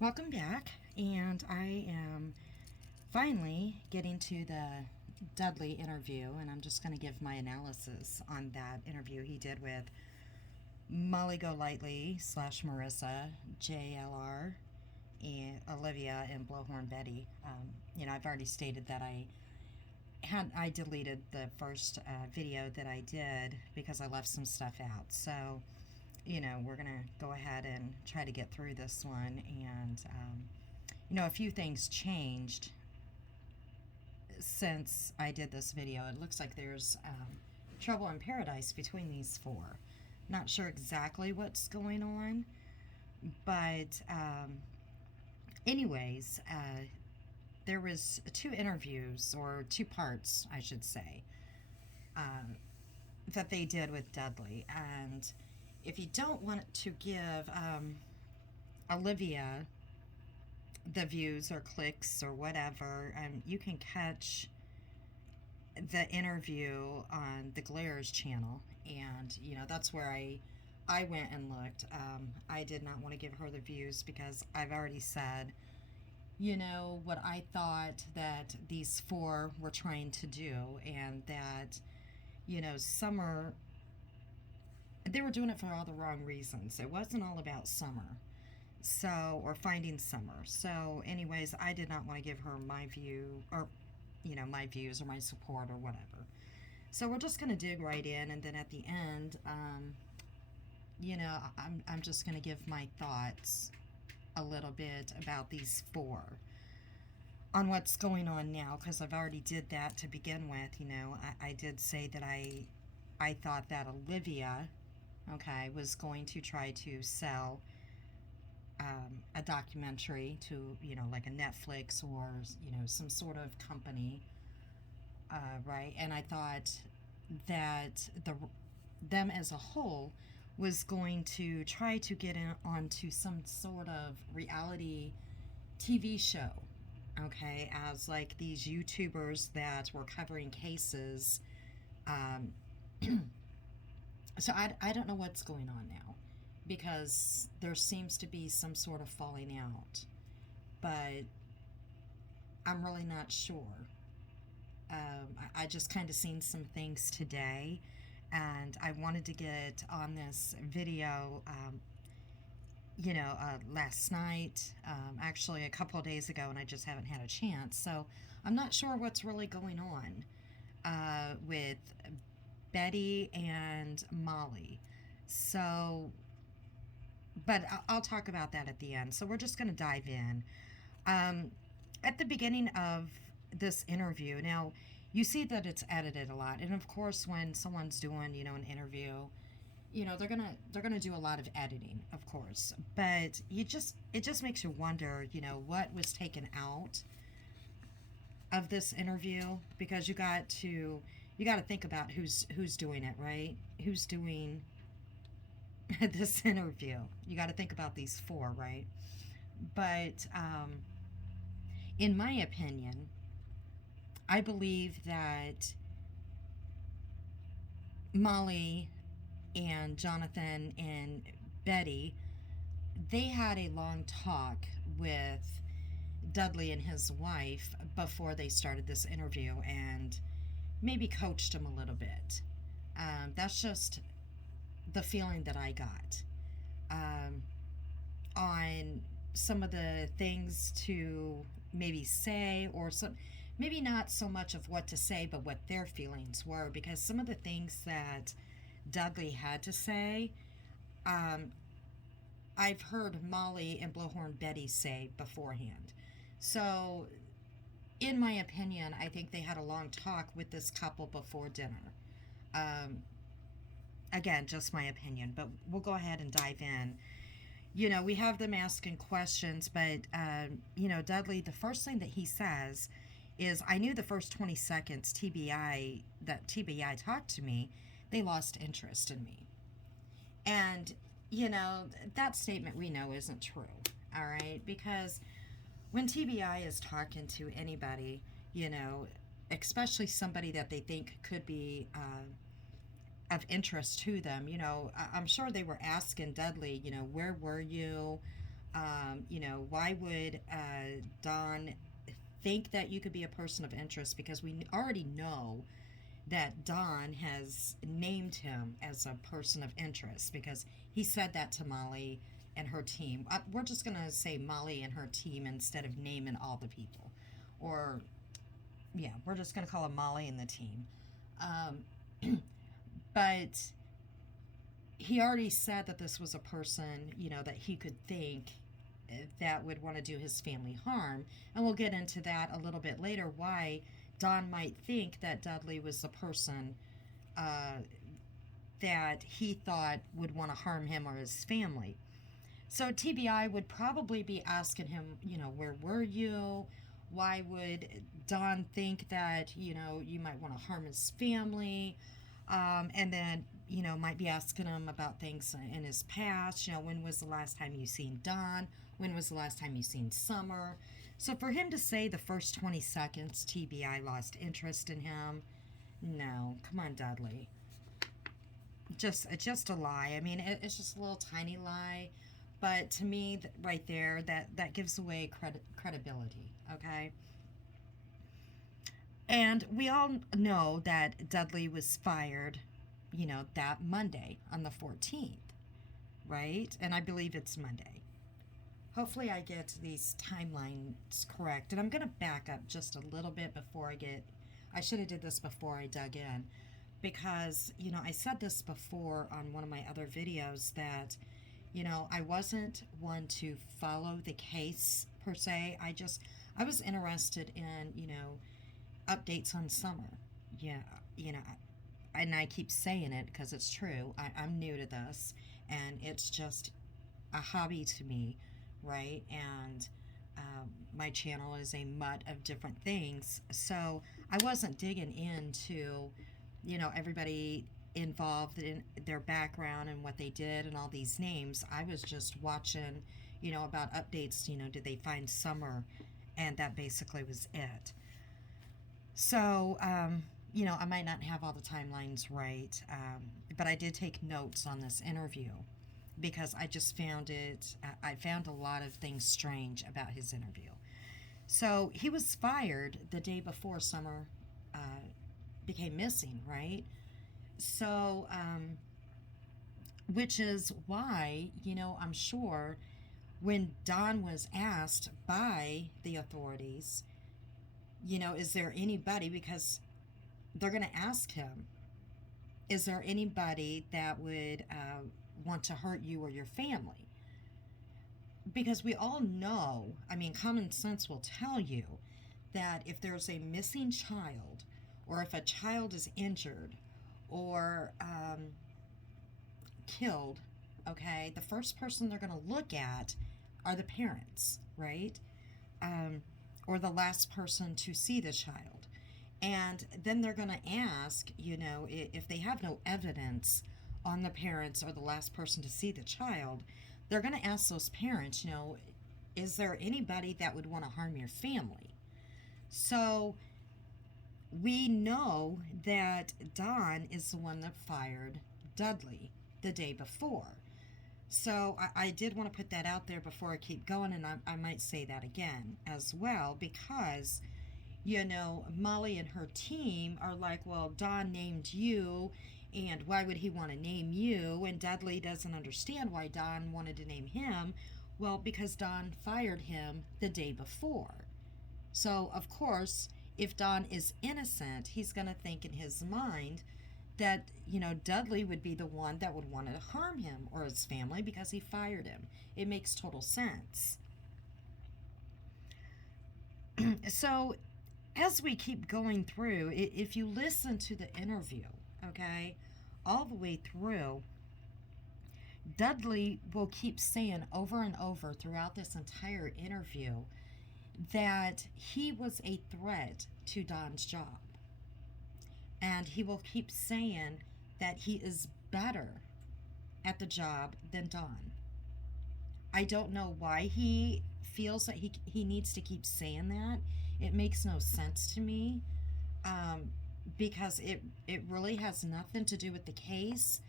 Welcome back, and I am finally getting to the Dudley interview, and I'm just going to give my analysis on that interview he did with Molly Golightly slash Marissa, JLR, and Olivia, and Blowhorn Betty. I've already stated that I deleted the first video that I did because I left some stuff out. So we're going to go ahead and try to get through this one. And, a few things changed since I did this video. It looks like there's trouble in paradise between these four. Not sure exactly what's going on, but anyways, there was two interviews, or two parts, I should say, that they did with Dudley. And if you don't want to give Olivia the views or clicks or whatever, you can catch the interview on the Glares channel, and that's where I went and looked. I did not want to give her the views because I've already said what I thought that these four were trying to do, and that Summer, they were doing it for all the wrong reasons. It wasn't all about Summer, or finding Summer. So anyways, I did not want to give her my view, or my views or my support or whatever. So we're just going to dig right in, and then at the end, I'm just going to give my thoughts a little bit about these four on what's going on now, because I've already did that to begin with. I did say that I thought that Olivia, was going to try to sell a documentary to, like a Netflix or, some sort of company, right? And I thought that them as a whole was going to try to get onto some sort of reality TV show, as like these YouTubers that were covering cases. So I don't know what's going on now, because there seems to be some sort of falling out, but I'm really not sure. I just kind of seen some things today, and I wanted to get on this video, last night, actually a couple of days ago, and I just haven't had a chance. So I'm not sure what's really going on with Betty and Molly. So, but I'll talk about that at the end. So we're just going to dive in. At the beginning of this interview, now you see that it's edited a lot, and of course, when someone's doing, an interview, they're gonna do a lot of editing, of course. But it just makes you wonder, what was taken out of this interview, because you got to think about who's doing it, right? Who's doing this interview? You got to think about these four, right? But in my opinion, I believe that Molly and Jonathan and Betty, they had a long talk with Dudley and his wife before they started this interview, and maybe coached him a little bit. That's just the feeling that I got on some of the things to maybe say, or maybe not so much of what to say, but what their feelings were, because some of the things that Dudley had to say, I've heard Molly and Blowhorn Betty say beforehand. So, in my opinion, I think they had a long talk with this couple before dinner. Again, just my opinion, but we'll go ahead and dive in. We have them asking questions, but, Dudley, the first thing that he says is, I knew the first 20 seconds TBI talked to me, they lost interest in me. And, that statement we know isn't true, all right? Because when TBI is talking to anybody, especially somebody that they think could be of interest to them, I'm sure they were asking Dudley, where were you? Why would Don think that you could be a person of interest? Because we already know that Don has named him as a person of interest because he said that to Molly and her team. We're just going to say Molly and her team instead of naming all the people. Or, yeah, we're just going to call him Molly and the team. But he already said that this was a person, that he could think that would want to do his family harm. And we'll get into that a little bit later, why Don might think that Dudley was the person that he thought would want to harm him or his family. So TBI would probably be asking him, where were you? Why would Don think that, you might want to harm his family? And then, might be asking him about things in his past. When was the last time you seen Don? When was the last time you seen Summer? So for him to say the first 20 seconds TBI lost interest in him, no, come on, Dudley. Just a lie. I mean, it's just a little tiny lie. But to me, right there, that gives away credibility, okay? And we all know that Dudley was fired, that Monday on the 14th, right? And I believe it's Monday. Hopefully I get these timelines correct. And I'm going to back up just a little bit before I should have did this before I dug in. Because, I said this before on one of my other videos that, I wasn't one to follow the case per se. I was interested in, updates on Summer. Yeah, and I keep saying it because it's true. I'm new to this, and it's just a hobby to me, right? And my channel is a mutt of different things. So I wasn't digging into, everybody involved in their background and what they did and all these names. I was just watching, about updates, did they find Summer? And that basically was it. So, I might not have all the timelines right, but I did take notes on this interview because I just I found a lot of things strange about his interview. So he was fired the day before Summer became missing, right? So, which is why, I'm sure when Don was asked by the authorities, is there anybody, because they're going to ask him, is there anybody that would want to hurt you or your family? Because we all know, common sense will tell you that if there's a missing child or if a child is injured or killed, okay, the first person they're going to look at are the parents, right? Or the last person to see the child. And then they're going to ask, if they have no evidence on the parents or the last person to see the child, they're going to ask those parents, is there anybody that would want to harm your family? So we know that Don is the one that fired Dudley the day before. So I did want to put that out there before I keep going, and I might say that again as well, because, Molly and her team are like, well, Don named you, and why would he want to name you? And Dudley doesn't understand why Don wanted to name him. Well, because Don fired him the day before. So, of course, if Don is innocent, he's going to think in his mind that, Dudley would be the one that would want to harm him or his family because he fired him. It makes total sense. So, as we keep going through, if you listen to the interview, okay, all the way through, Dudley will keep saying over and over throughout this entire interview that he was a threat to Don's job. And he will keep saying that he is better at the job than Don. I don't know why he feels that he needs to keep saying that. It makes no sense to me, because it really has nothing to do with the case.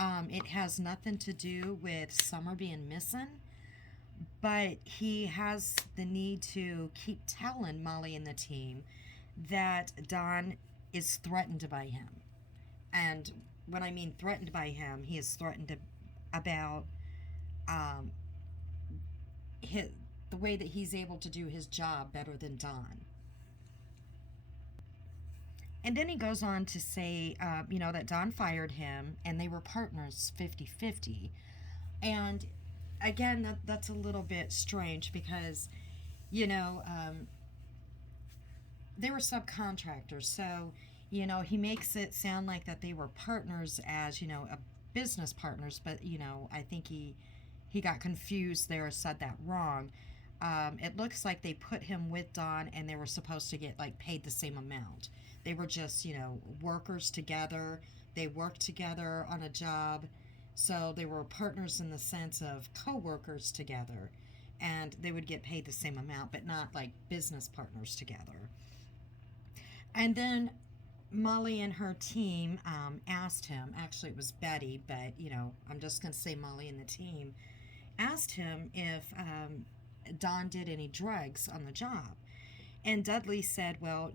It has nothing to do with Summer being missing. But he has the need to keep telling Molly and the team that Don is threatened by him. And when I mean threatened by him, he is threatened about um, his, the way that he's able to do his job better than Don. And then he goes on to say, that Don fired him and they were partners 50-50. And again, that's a little bit strange because, you know, they were subcontractors. So, he makes it sound like that they were partners as, a business partners. But, I think he got confused there, said that wrong. It looks like they put him with Don and they were supposed to get like paid the same amount. They were just, workers together. They worked together on a job. So they were partners in the sense of co-workers together. And they would get paid the same amount, but not like business partners together. And then Molly and her team asked him, actually it was Betty, but, I'm just going to say Molly and the team, asked him if Don did any drugs on the job. And Dudley said, well,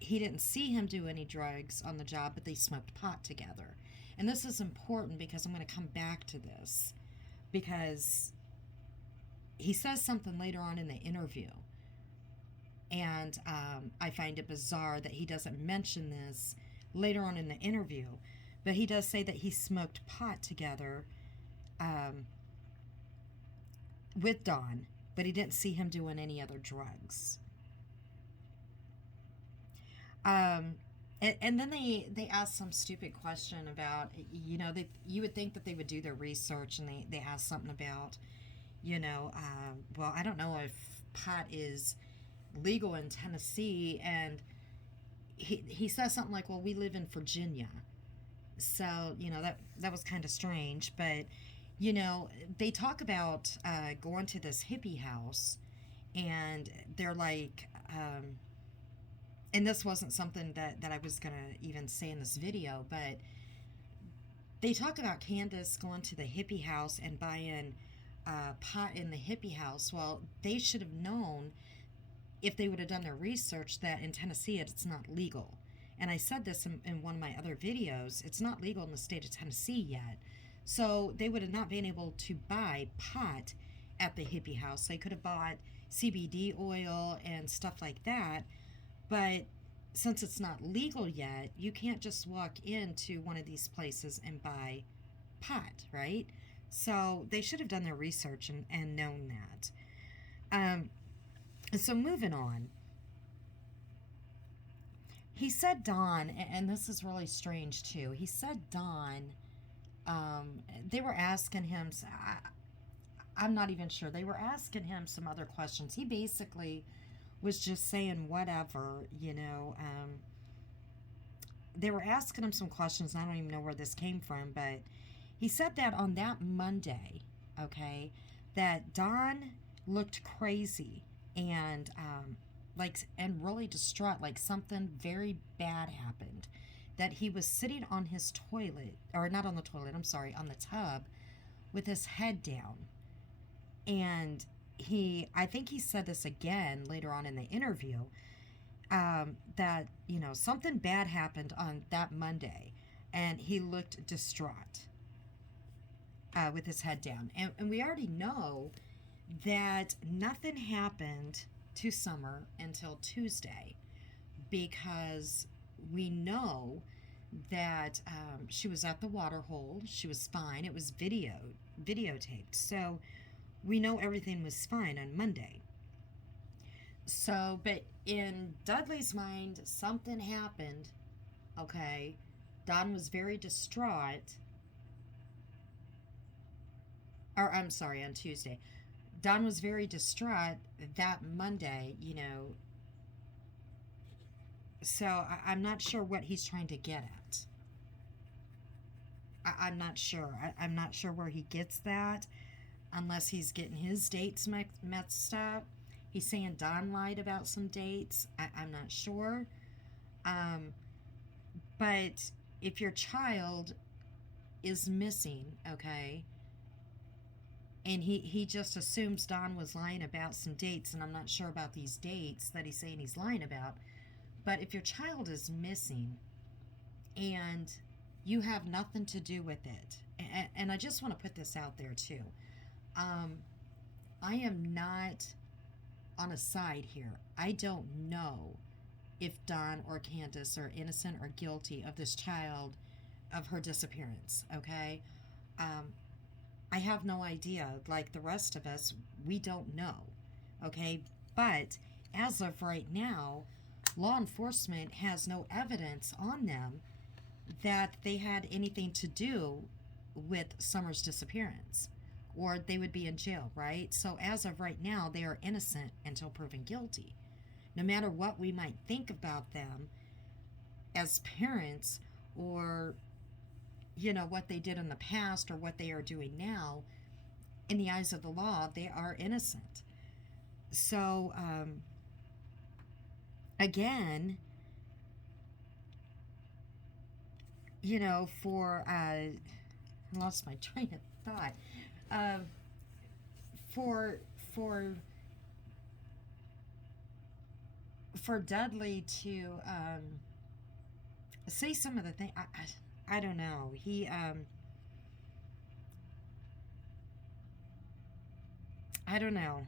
he didn't see him do any drugs on the job, but they smoked pot together. And this is important because I'm going to come back to this because he says something later on in the interview. And I find it bizarre that he doesn't mention this later on in the interview. But he does say that he smoked pot together with Don, but he didn't see him doing any other drugs. And then they asked some stupid question about, you would think that they would do their research, and they asked something about, well, I don't know if pot is legal in Tennessee, and he says something like, well, we live in Virginia. So, that was kind of strange, but, they talk about going to this hippie house, and they're like, and this wasn't something that I was going to even say in this video, but they talk about Candace going to the hippie house and buying pot in the hippie house. Well, they should have known, if they would have done their research, that in Tennessee it's not legal. And I said this in one of my other videos, it's not legal in the state of Tennessee yet. So they would have not been able to buy pot at the hippie house. They could have bought CBD oil and stuff like that. But since it's not legal yet, you can't just walk into one of these places and buy pot, right? So they should have done their research and known that. So moving on. He said Don, and this is really strange too. He said Don, they were asking him, I'm not even sure. They were asking him some other questions. He basically was just saying whatever, they were asking him some questions, and I don't even know where this came from, but he said that on that Monday, okay, that Don looked crazy and and really distraught, like something very bad happened, that he was sitting on his toilet, or not on the toilet, I'm sorry, on the tub with his head down. And I think he said this again later on in the interview, that, something bad happened on that Monday, and he looked distraught with his head down. And we already know that nothing happened to Summer until Tuesday, because we know that she was at the water hole. She was fine. It was videotaped. So we know everything was fine on Monday. So, but in Dudley's mind, something happened, okay? Don was very distraught. Or, I'm sorry, on Tuesday. Don was very distraught that Monday, So I'm not sure what he's trying to get at. I'm not sure. I'm not sure where he gets that, unless he's getting his dates messed up. He's saying Don lied about some dates. I'm not sure. But if your child is missing, okay, And he just assumes Don was lying about some dates, and I'm not sure about these dates that he's saying he's lying about. But if your child is missing and you have nothing to do with it, and I just want to put this out there too, um, I am not on a side here. I don't know if Don or Candace are innocent or guilty of this child, of her disappearance, okay? Um, I have no idea. Like the rest of us, we don't know, okay? But as of right now, law enforcement has no evidence on them that they had anything to do with Summer's disappearance, or they would be in jail, right? So as of right now, they are innocent until proven guilty. No matter what we might think about them as parents, or what they did in the past or what they are doing now, in the eyes of the law, they are innocent. So again, for I lost my train of thought. Uh, for for for Dudley to say some of the things, I don't know. He I don't know.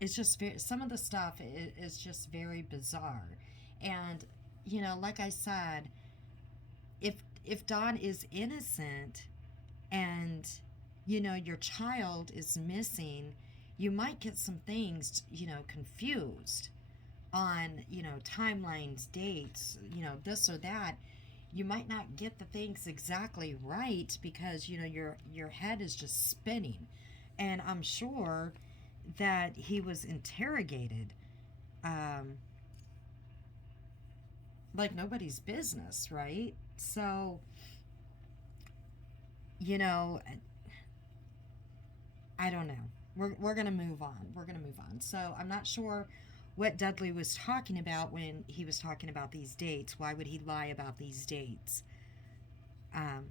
It's just some of the stuff is just very bizarre, and like I said, if Don is innocent and your child is missing, you might get some things confused on timelines, dates, this or that. You might not get the things exactly right because your head is just spinning. And I'm sure that he was interrogated um, like nobody's business, right? So you know I don't know. We're gonna move on. We're gonna move on. So I'm not sure what Dudley was talking about when he was talking about these dates. Why would he lie about these dates? Um,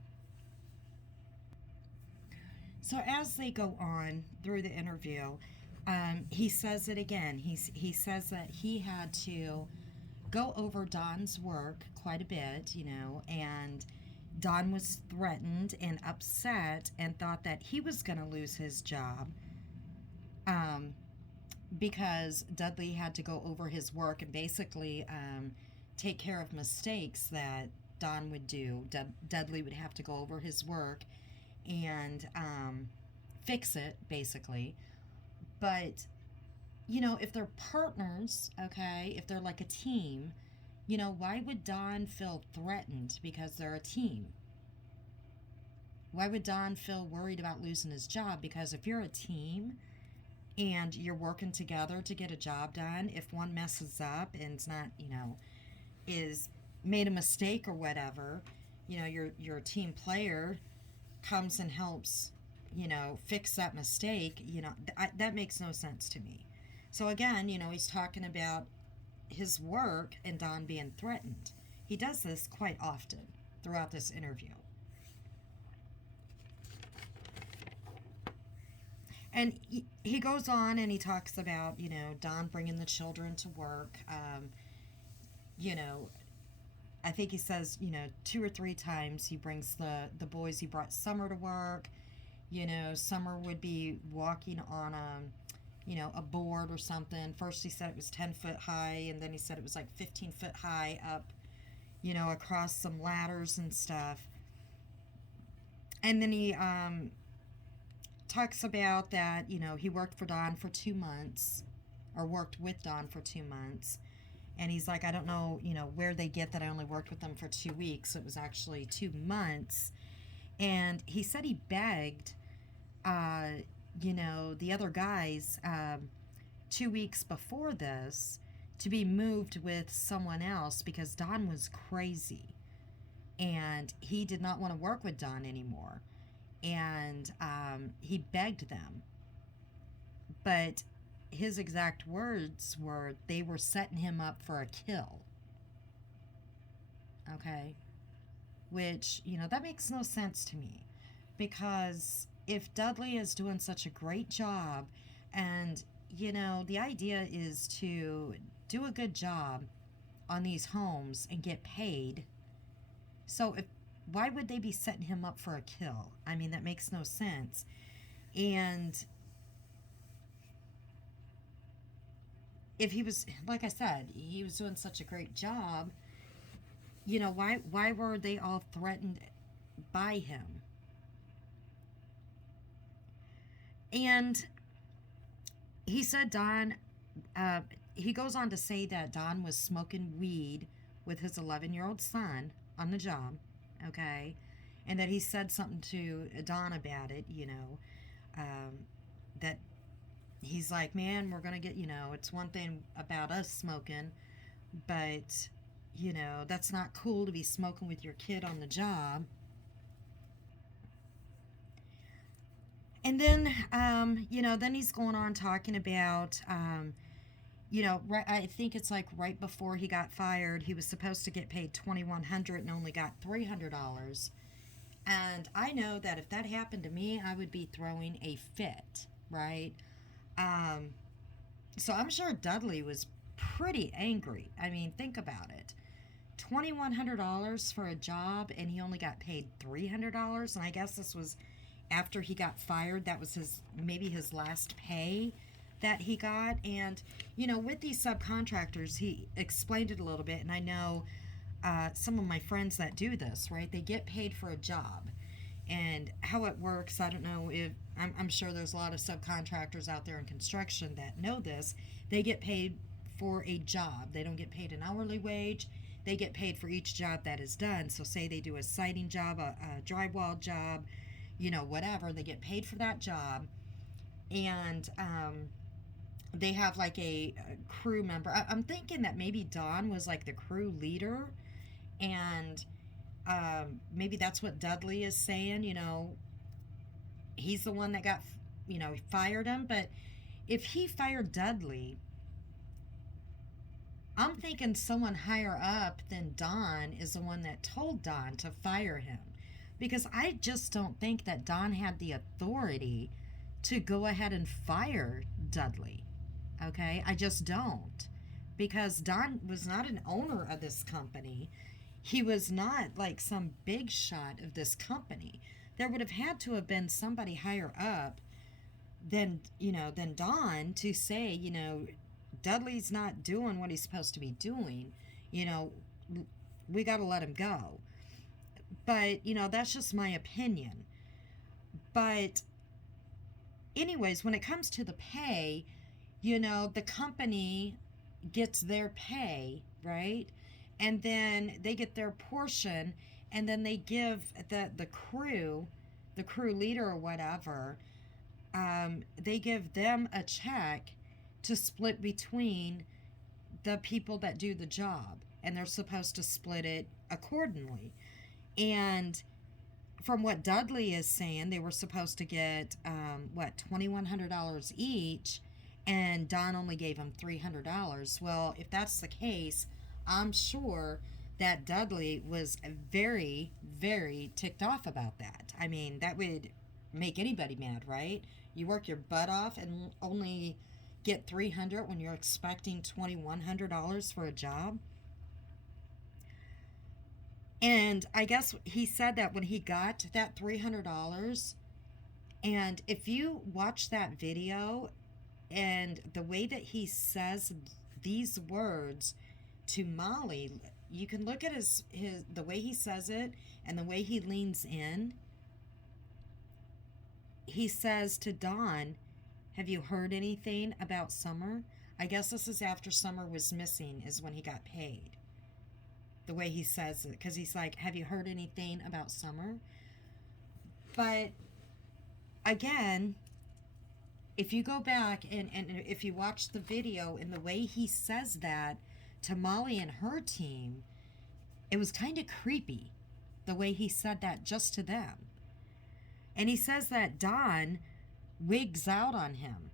so as they go on through the interview, he says it again. He says that he had to go over Don's work quite a bit, and Don was threatened and upset and thought that he was going to lose his job, um, because Dudley had to go over his work and basically take care of mistakes that Don would do. Dudley would have to go over his work and fix it, basically. But, if they're partners, okay, if they're like a team, why would Don feel threatened because they're a team? Why would Don feel worried about losing his job? Because if you're a team and you're working together to get a job done, if one messes up and it's not, is made a mistake or whatever, your team player comes and helps, fix that mistake, that makes no sense to me. So again, he's talking about his work and Don being threatened. He does this quite often throughout this interview. And he goes on and he talks about, Don bringing the children to work. You know, I think he says, 2 or 3 times he brings the boys. He brought Summer to work. Summer would be walking on a board or something. First he said it was 10 foot high, and then he said it was like 15 foot high up, across some ladders and stuff. And then he talks about that, he worked for Don for 2 months, or worked with Don for 2 months. And he's like, I don't know, where they get that I only worked with them for 2 weeks. It was actually 2 months. And he said he begged, the other guys 2 weeks before this to be moved with someone else because Don was crazy. And he did not want to work with Don anymore. And he begged them. But his exact words were they were setting him up for a kill. Okay? Which, that makes no sense to me. because if Dudley is doing such a great job, and the idea is to do a good job on these homes and get paid. So if why would they be setting him up for a kill? I mean, that makes no sense. And if he was, like I said, he was doing such a great job, why were they all threatened by him? And he said he goes on to say that Don was smoking weed with his 11-year-old son on the job, okay? And that he said something to Don about it, that he's like, man, we're going to get, it's one thing about us smoking, but, that's not cool to be smoking with your kid on the job. And then, then he's going on talking about, right, I think it's like right before he got fired, he was supposed to get paid $2,100 and only got $300. And I know that if that happened to me, I would be throwing a fit, right? So I'm sure Dudley was pretty angry. I mean, think about it. $2,100 for a job, and he only got paid $300. And I guess this was after he got fired. That was maybe his last pay that he got. And, with these subcontractors, he explained it a little bit. And I know some of my friends that do this, right? They get paid for a job. And how it works, I don't know if, I'm sure there's a lot of subcontractors out there in construction that know this. They get paid for a job. They don't get paid an hourly wage. They get paid for each job that is done. So say they do a siding job, a drywall job, whatever. They get paid for that job. And they have like a crew member. I'm thinking that maybe Don was like the crew leader. And maybe that's what Dudley is saying, he's the one that got, fired him. But if he fired Dudley, I'm thinking someone higher up than Don is the one that told Don to fire him. Because I just don't think that Don had the authority to go ahead and fire Dudley. Okay? I just don't. Because Don was not an owner of this company. He was not like some big shot of this company. There would have had to have been somebody higher up than Don to say, Dudley's not doing what he's supposed to be doing. We got to let him go. But, that's just my opinion. But anyways, when it comes to the pay, the company gets their pay, right? And then they get their portion, and then they give the crew leader or whatever, they give them a check to split between the people that do the job, and they're supposed to split it accordingly. And from what Dudley is saying, they were supposed to get $2,100 each, and Don only gave him $300. Well, if that's the case, I'm sure that Dudley was very, very ticked off about that. I mean, that would make anybody mad, right? You work your butt off and only get $300 when you're expecting $2,100 for a job. And I guess he said that when he got that $300, and if you watch that video and the way that he says these words to Molly, you can look at the way he says it and the way he leans in. He says to Don, have you heard anything about Summer? I guess this is after Summer was missing is when he got paid. The way he says it, because he's like, have you heard anything about Summer? But again, if you go back and if you watch the video and the way he says that to Molly and her team, it was kind of creepy the way he said that just to them. And he says that Don wigs out on him.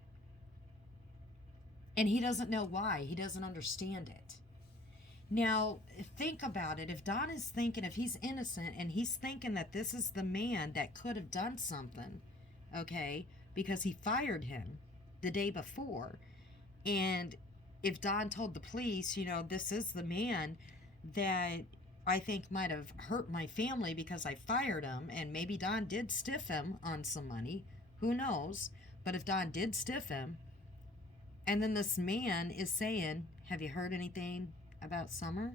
And he doesn't know why. He doesn't understand it. Now, think about it. If Don is thinking, if he's innocent and he's thinking that this is the man that could have done something, okay, because he fired him the day before, and if Don told the police, this is the man that I think might have hurt my family because I fired him, and maybe Don did stiff him on some money, who knows? But if Don did stiff him, and then this man is saying, have you heard anything about Summer?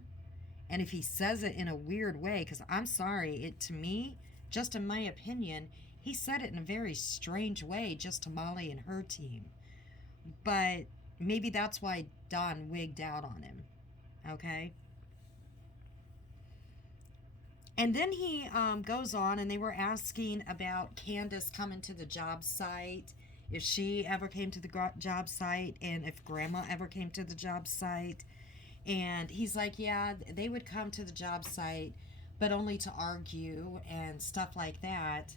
And if he says it in a weird way, because I'm sorry, to me, just in my opinion, he said it in a very strange way just to Molly and her team. But maybe that's why Don wigged out on him. Okay? And then he goes on, and they were asking about Candace coming to the job site, if she ever came to the job site, and if Grandma ever came to the job site. And he's like, yeah, they would come to the job site, but only to argue and stuff like that.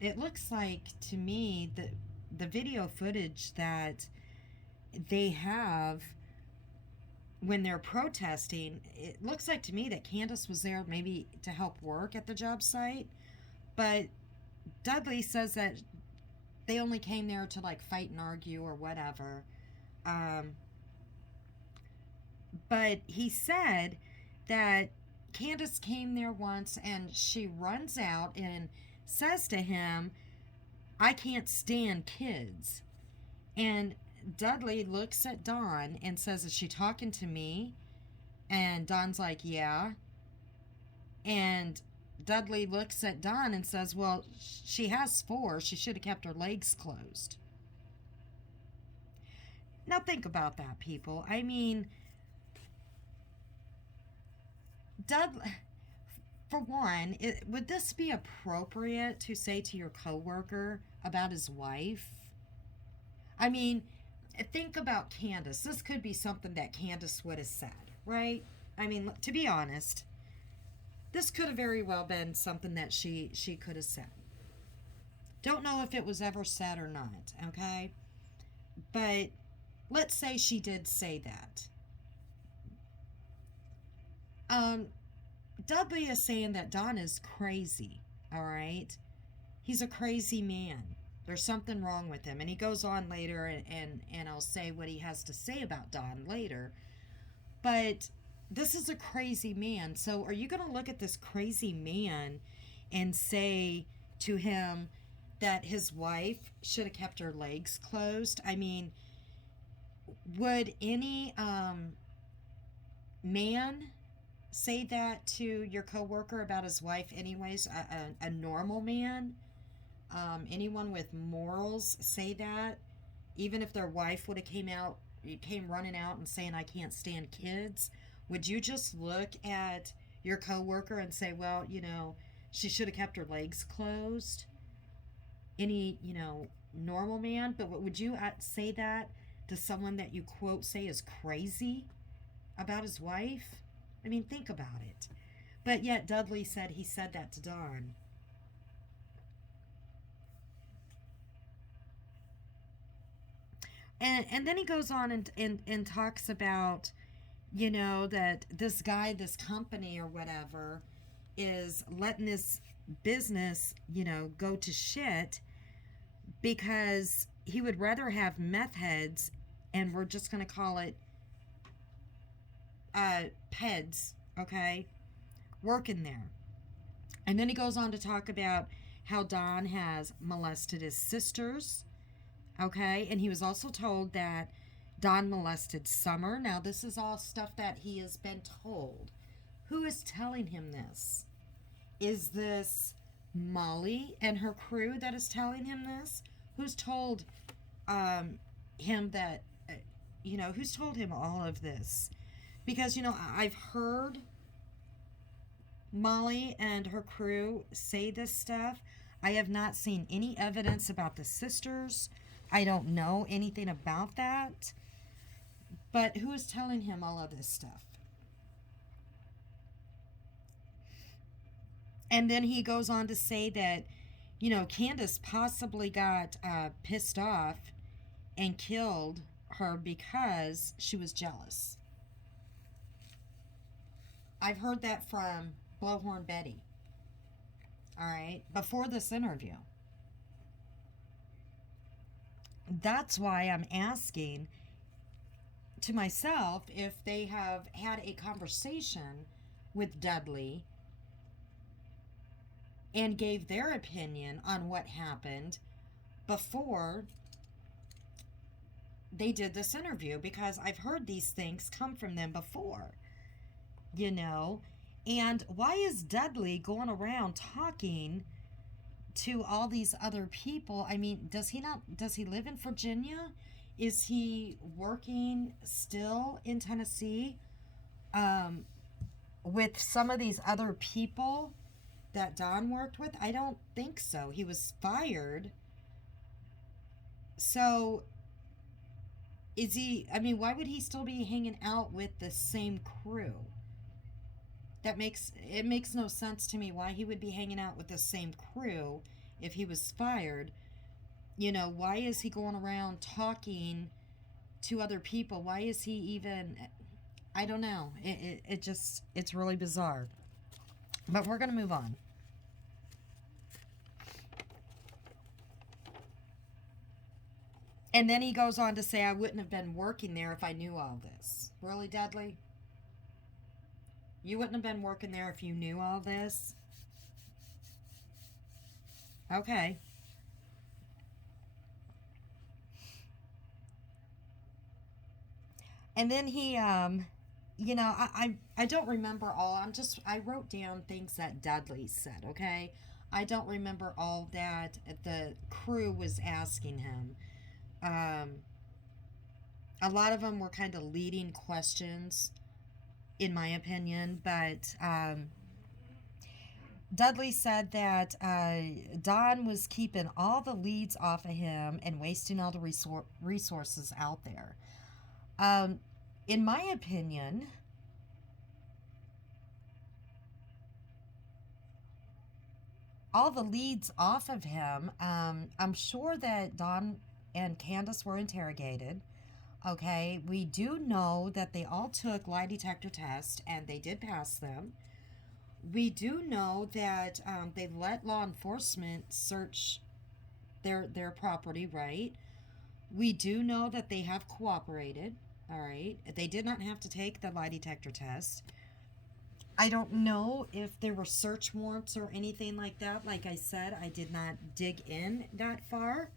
It looks like to me that the video footage that they have when they're protesting, it looks like to me that Candace was there maybe to help work at the job site, but Dudley says that they only came there to like fight and argue or whatever. But he said that Candace came there once and she runs out and says to him, I can't stand kids. And Dudley looks at Don and says, is she talking to me? And Don's like, yeah. And Dudley looks at Don and says, well, she has 4. She should have kept her legs closed. Now think about that, people. I mean, Dudley, for one, would this be appropriate to say to your coworker about his wife? I mean, think about Candace. This could be something that Candace would have said, right? I mean, to be honest, this could have very well been something that she could have said. Don't know if it was ever said or not, okay? But let's say she did say that. Dudley is saying that Don is crazy, all right? He's a crazy man. There's something wrong with him. And he goes on later, and I'll say what he has to say about Don later. But this is a crazy man. So are you going to look at this crazy man and say to him that his wife should have kept her legs closed? I mean, would any man say that to your coworker about his wife anyways? A normal man? Anyone with morals say that? Even if their wife would have came running out and saying, I can't stand kids, would you just look at your coworker and say, well, she should have kept her legs closed? Any, normal man? But would you say that to someone that you quote say is crazy about his wife? I mean, think about it. But yet Dudley said he said that to Don. And then he goes on and talks about, that this guy, this company or whatever, is letting this business, go to shit because he would rather have meth heads, and we're just going to call it peds, okay, working there. And then he goes on to talk about how Don has molested his sisters, okay, and he was also told that Don molested Summer. Now, this is all stuff that he has been told. Who is telling him this? Is this Molly and her crew that is telling him this? Who's told him that, who's told him all of this? Because, I've heard Molly and her crew say this stuff. I have not seen any evidence about the sisters. I don't know anything about that. But who is telling him all of this stuff? And then he goes on to say that, Candace possibly got pissed off and killed her because she was jealous. I've heard that from Blowhorn Betty. All right, before this interview. That's why I'm asking to myself if they have had a conversation with Dudley and gave their opinion on what happened before they did this interview, because I've heard these things come from them before, you know. And why is Dudley going around talking to all these other people? I mean, does he live in Virginia? Is he working still in Tennessee with some of these other people that Don worked with? I don't think so. He was fired. So is he, I mean, why would he still be hanging out with the same crew? It makes no sense to me why he would be hanging out with the same crew if he was fired. You know, why is he going around talking to other people? Why is he even, I don't know. It just, it's really bizarre. But we're going to move on. And then he goes on to say, I wouldn't have been working there if I knew all this. Really, Dudley? You wouldn't have been working there if you knew all this? Okay. And then he, you know, I don't remember all. I wrote down things that Dudley said, okay? I don't remember all that the crew was asking him. A lot of them were kind of leading questions, in my opinion, but Dudley said that Don was keeping all the leads off of him and wasting all the resources out there. In my opinion, all the leads off of him, I'm sure that Don and Candace were interrogated. Okay, we do know that they all took lie detector tests and they did pass them. We do know that they let law enforcement search their property, right? We do know that they have cooperated, all right? They did not have to take the lie detector test. I don't know if there were search warrants or anything like that. Like I said, I did not dig in that far.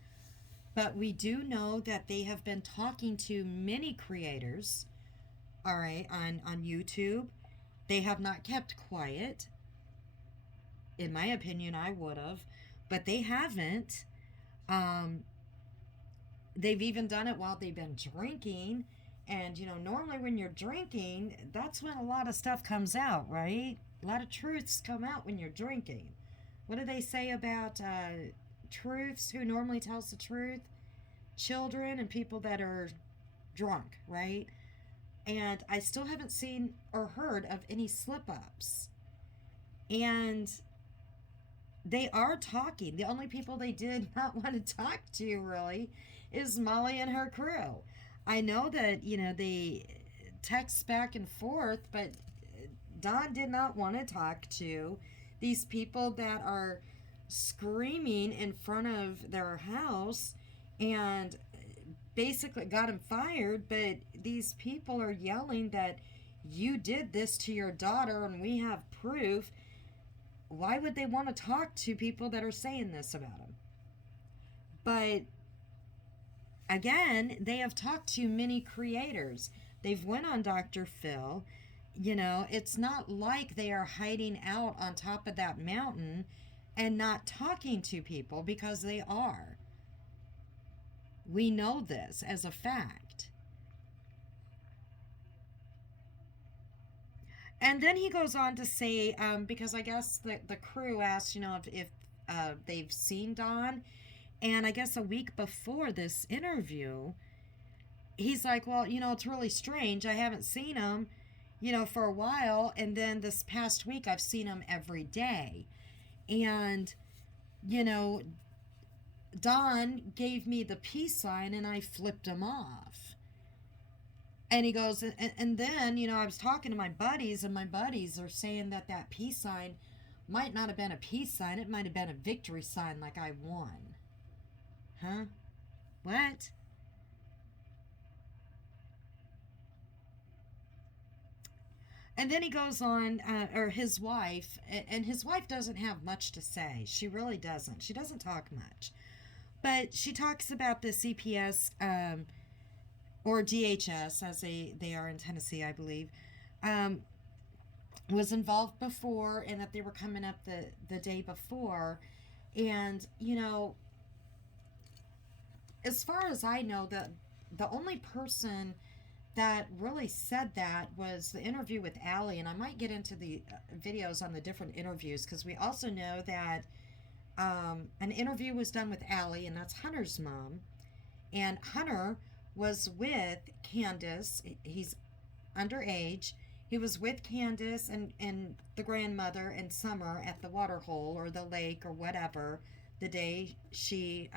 But we do know that they have been talking to many creators, all right, on YouTube. They have not kept quiet. In my opinion, I would have, but they haven't. They've even done it while they've been drinking. And, you know, normally when you're drinking, that's when a lot of stuff comes out, right? A lot of truths come out when you're drinking. What do they say about truths? Who normally tells the truth? Children and people that are drunk, right? And I still haven't seen or heard of any slip-ups. And they are talking. The only people they did not want to talk to, really, is Molly and her crew. I know that, you know, they text back and forth, but Don did not want to talk to these people that are screaming in front of their house and basically got him fired. But these people are yelling that you did this to your daughter and we have proof. Why would they want to talk to people that are saying this about him? But again, they have talked to many creators. They've went on Dr. Phil. You know, it's not like they are hiding out on top of that mountain and not talking to people, because they are. We know this as a fact. And then he goes on to say, because I guess the crew asked, you know, if they've seen Don. And I guess a week before this interview, he's like, well, you know, it's really strange. I haven't seen him, you know, for a while. And then this past week, I've seen him every day. And, you know, Don gave me the peace sign and I flipped him off. And he goes, and then, I was talking to my buddies, and my buddies are saying that that peace sign might not have been a peace sign. It might have been a victory sign, like I won. Huh? What? And then he goes on, or his wife, and his wife doesn't have much to say. She really doesn't. She doesn't talk much. But she talks about the CPS, or DHS, as they are in Tennessee, I believe, um, was involved before, and that they were coming up the day before. And, as far as I know, the only person that really said that was the interview with Allie, and I might get into the videos on the different interviews, because we also know that an interview was done with Allie, and that's Hunter's mom, and Hunter was with Candace. He's underage. He was with Candace and the grandmother and Summer at the water hole or the lake or whatever the day she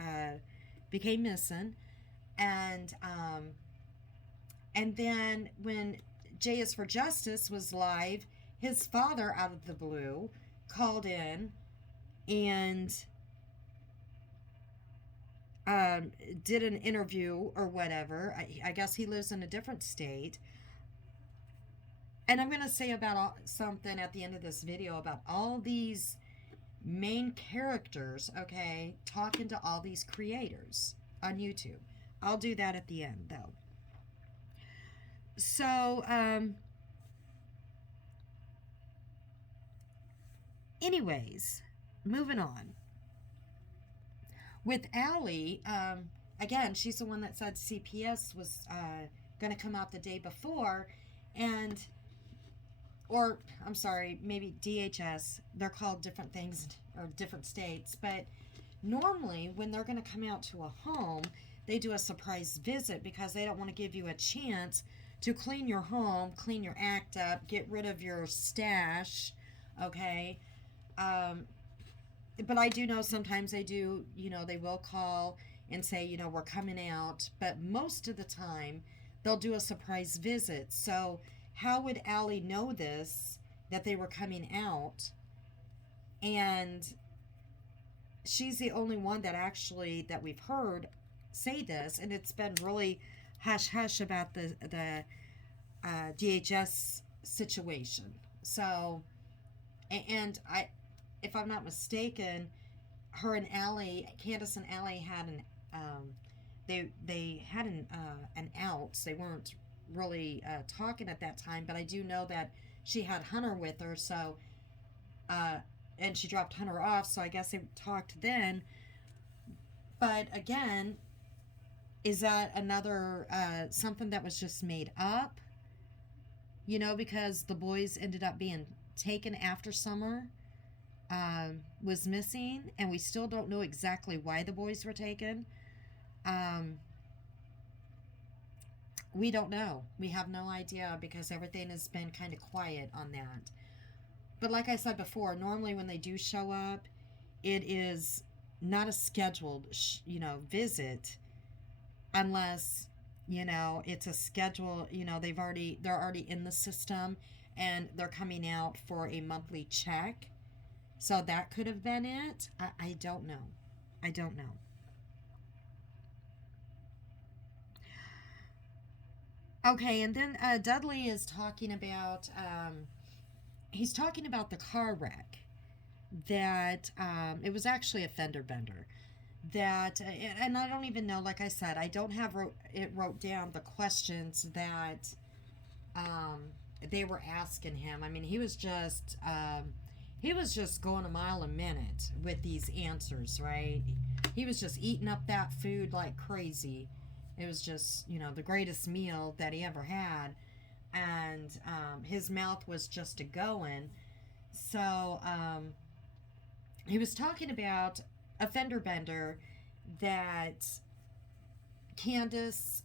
became missing. And then when J is for Justice was live, his father, out of the blue, called in and did an interview or whatever. I guess he lives in a different state. And I'm going to say about something at the end of this video about all these main characters, okay, talking to all these creators on YouTube. I'll do that at the end, though. So, anyways, moving on. With Allie, again, she's the one that said CPS was going to come out the day before, or I'm sorry, maybe DHS. They're called different things or different states, but normally when they're going to come out to a home, they do a surprise visit because they don't want to give you a chance to clean your home, clean your act up, get rid of your stash, okay? But I do know sometimes they do, they will call and say, we're coming out. But most of the time, they'll do a surprise visit. So how would Allie know this, that they were coming out? And she's the only one that we've heard say this. And it's been really hush-hush about the DHS situation. So, and if I'm not mistaken, her and Allie, Candace and Allie had they had an out. They weren't really talking at that time, but I do know that she had Hunter with her. So, and she dropped Hunter off. So I guess they talked then. But again, is that another something that was just made up? Because the boys ended up being taken after Summer was missing, and we still don't know exactly why the boys were taken. We don't know. We have no idea because everything has been kind of quiet on that. But like I said before, normally when they do show up, it is not a scheduled, visit, unless, it's a schedule. They're already in the system, and they're coming out for a monthly check. So that could have been it. I don't know. I don't know. Okay, and then Dudley is talking about, he's talking about the car wreck, that it was actually a fender bender. That, and I don't even know, like I said, I don't have wrote down the questions that they were asking him. I mean, he was just going a mile a minute with these answers, right? He was just eating up that food like crazy. It was just, the greatest meal that he ever had. And his mouth was just a going. So he was talking about a fender bender that Candace,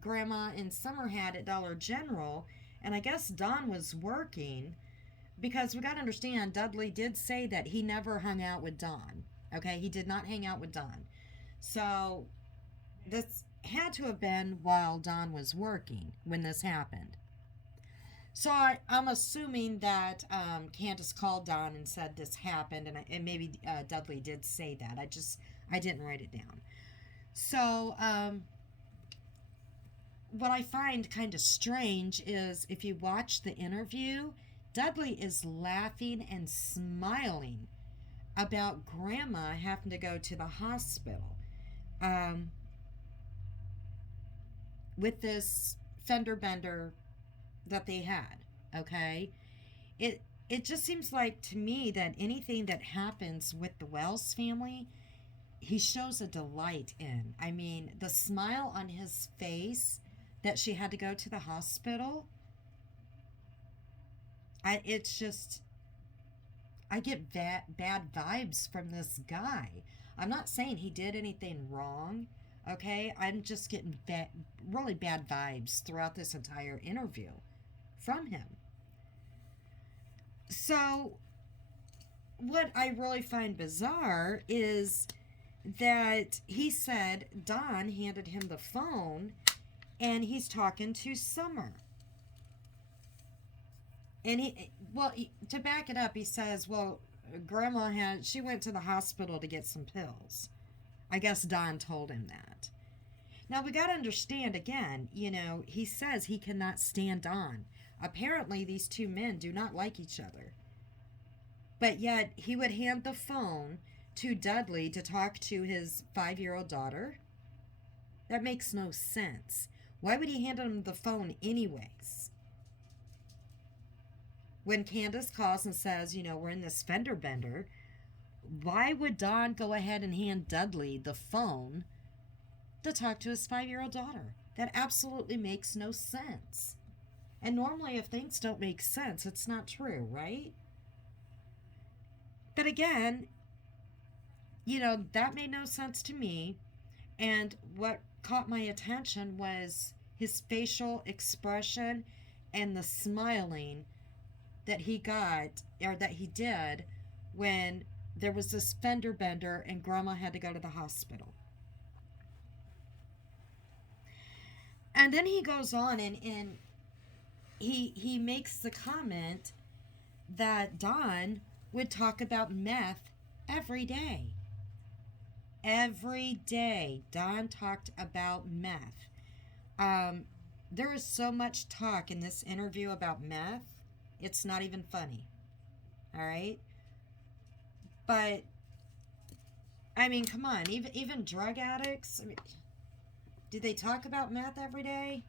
Grandma, and Summer had at Dollar General. And I guess Don was working, because we got to understand, Dudley did say that he never hung out with Don. Okay, he did not hang out with Don. So this had to have been while Don was working when this happened. So I'm assuming that Candace called Don and said this happened, and maybe Dudley did say that. I didn't write it down. So what I find kind of strange is if you watch the interview, Dudley is laughing and smiling about Grandma having to go to the hospital um, with this fender bender that they had. Okay, it it just seems like to me that anything that happens with the Wells family, he shows a delight in. I mean, the smile on his face that she had to go to the hospital. It's just I get bad vibes from this guy. I'm not saying he did anything wrong. Okay, I'm just getting really bad vibes throughout this entire interview from him. So, what I really find bizarre is that he said Don handed him the phone and he's talking to Summer. And to back it up, he says, well, she went to the hospital to get some pills. I guess Don told him that. Now, we got to understand again, he says he cannot stand Don. Apparently, these two men do not like each other. But yet, he would hand the phone to Dudley to talk to his 5-year-old daughter. That makes no sense. Why would he hand him the phone anyways? When Candace calls and says, we're in this fender bender, why would Don go ahead and hand Dudley the phone to talk to his 5-year-old daughter? That absolutely makes no sense. And normally, if things don't make sense, it's not true, right? But again, that made no sense to me. And what caught my attention was his facial expression and the smiling that he got, or that he did, when there was this fender bender and Grandma had to go to the hospital. And then he goes on and he makes the comment that Don would talk about meth every day. Every day, Don talked about meth. There is so much talk in this interview about meth, it's not even funny. All right? But, I mean, come on. Even drug addicts, do they talk about meth every day?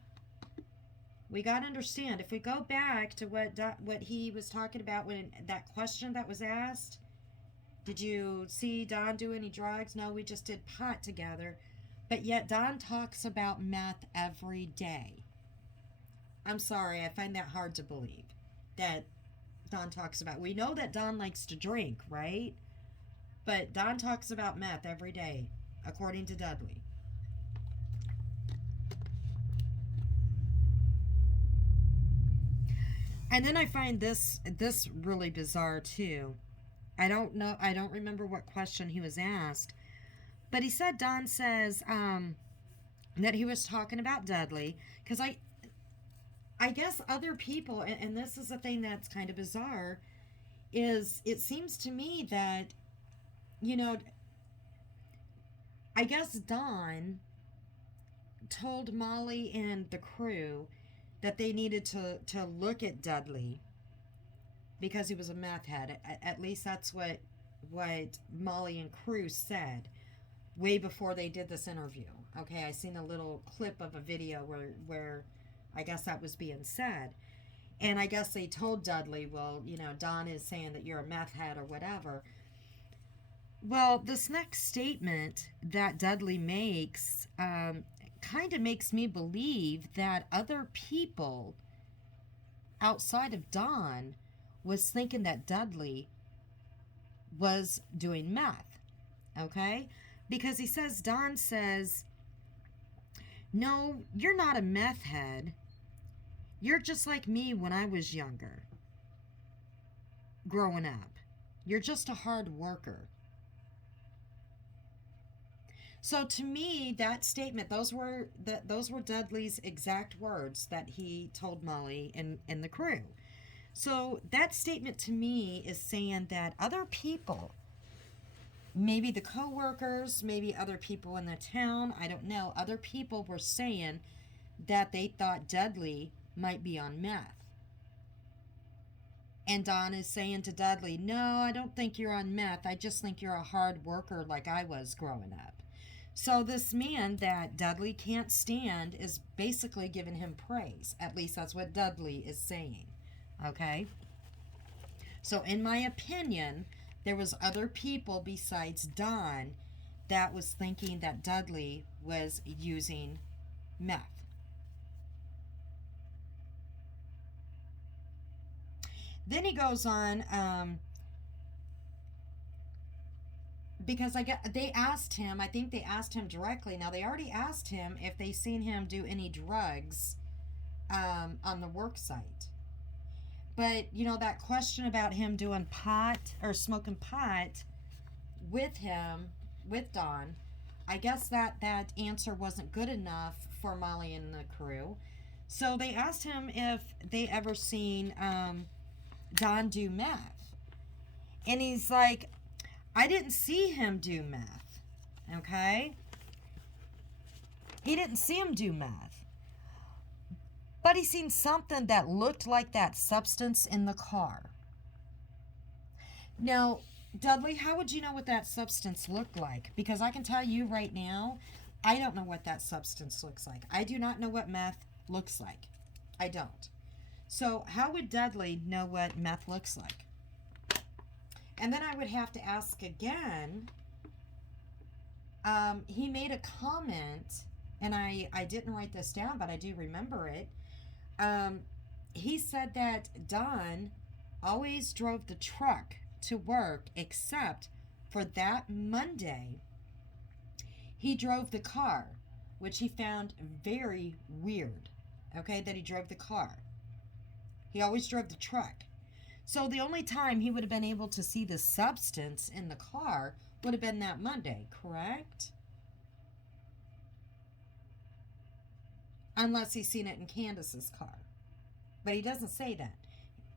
We got to understand, if we go back to what he was talking about when that question that was asked, did you see Don do any drugs? No, we just did pot together. But yet Don talks about meth every day. I'm sorry, I find that hard to believe that Don talks about. We know that Don likes to drink, right? But Don talks about meth every day, according to Dudley. And then I find this really bizarre too. I don't remember what question he was asked, but he said Don says that he was talking about Dudley because I guess other people, and this is the thing that's kind of bizarre, is it seems to me that I guess Don told Molly and the crew that they needed to look at Dudley because he was a meth head. At least that's what Molly and crew said way before they did this interview. Okay, I seen a little clip of a video where I guess that was being said. And I guess they told Dudley, well, Don is saying that you're a meth head or whatever. Well, this next statement that Dudley makes kind of makes me believe that other people outside of Don was thinking that Dudley was doing meth, okay? Because Don says, no, you're not a meth head. You're just like me when I was younger, growing up. You're just a hard worker. So to me, that statement, those were Dudley's exact words that he told Molly and the crew. So that statement to me is saying that other people, maybe the coworkers, maybe other people in the town, I don't know, other people were saying that they thought Dudley might be on meth. And Don is saying to Dudley, no, I don't think you're on meth. I just think you're a hard worker like I was growing up. So this man that Dudley can't stand is basically giving him praise. At least that's what Dudley is saying. Okay? So in my opinion, there was other people besides Don that was thinking that Dudley was using meth. Then he goes on, because they asked him, I think they asked him directly. Now, they already asked him if they seen him do any drugs on the work site. But, you know, that question about him doing pot or smoking pot with him, with Don, I guess that answer wasn't good enough for Molly and the crew. So they asked him if they ever seen Don do meth. And he's like, I didn't see him do meth. Okay? He didn't see him do meth. But he seen something that looked like that substance in the car. Now, Dudley, how would you know what that substance looked like? Because I can tell you right now, I don't know what that substance looks like. I do not know what meth looks like. I don't. So how would Dudley know what meth looks like? And then I would have to ask again, he made a comment, and I didn't write this down, but I do remember it. He said that Don always drove the truck to work, except for that Monday, he drove the car, which he found very weird, okay, that he drove the car. He always drove the truck. So the only time he would have been able to see the substance in the car would have been that Monday, correct? Unless he's seen it in Candace's car. But he doesn't say that.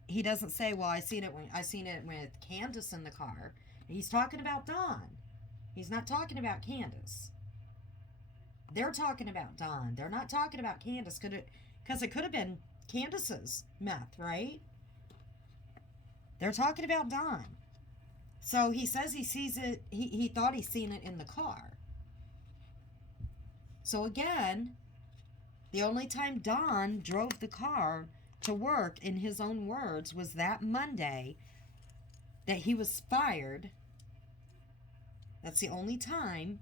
He doesn't say, well, I seen it with Candace in the car. He's talking about Don. He's not talking about Candace. They're talking about Don. They're not talking about Candace, because it could have been Candace's meth, right? They're talking about Don. So he says he sees it, he thought he seen it in the car. So again, the only time Don drove the car to work, in his own words, was that Monday that he was fired. That's the only time.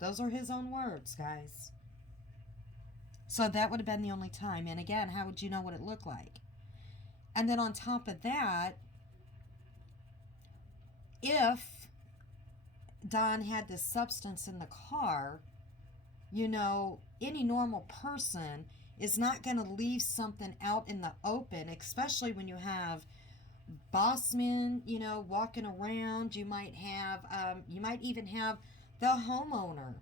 Those are his own words, guys. So that would have been the only time. And again, how would you know what it looked like? And then on top of that, if Don had this substance in the car, you know, any normal person is not going to leave something out in the open, especially when you have bossmen, you know, walking around. You might even have the homeowner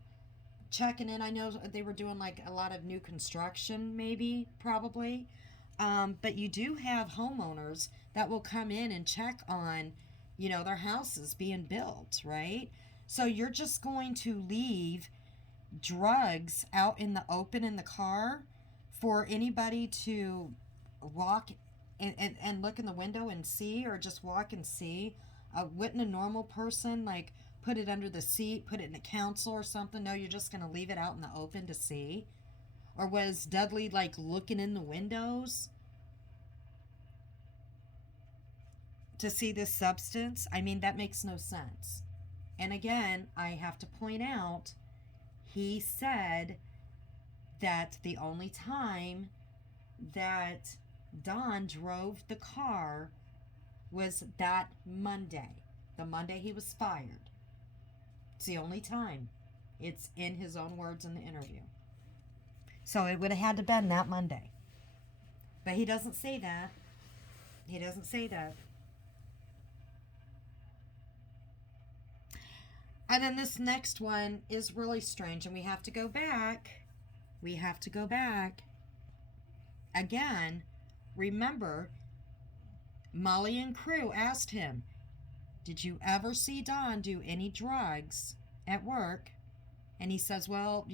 checking in. I know they were doing like a lot of new construction, maybe, probably. But you do have homeowners that will come in and check on, you know, their houses being built, right? So you're just going to leave drugs out in the open in the car for anybody to walk and look in the window and see, or just walk and see? Wouldn't a normal person, like, put it under the seat, put it in a console or something? No, you're just going to leave it out in the open to see? Or was Dudley, like, looking in the windows to see this substance? I mean, that makes no sense. And again, I have to point out, he said that the only time that Don drove the car was that Monday. The Monday he was fired. It's the only time. It's in his own words in the interview. So it would have had to been that Monday. But he doesn't say that. He doesn't say that. And then this next one is really strange, and we have to go back. We have to go back. Again, remember, Molly and crew asked him, did you ever see Don do any drugs at work? And he says, well,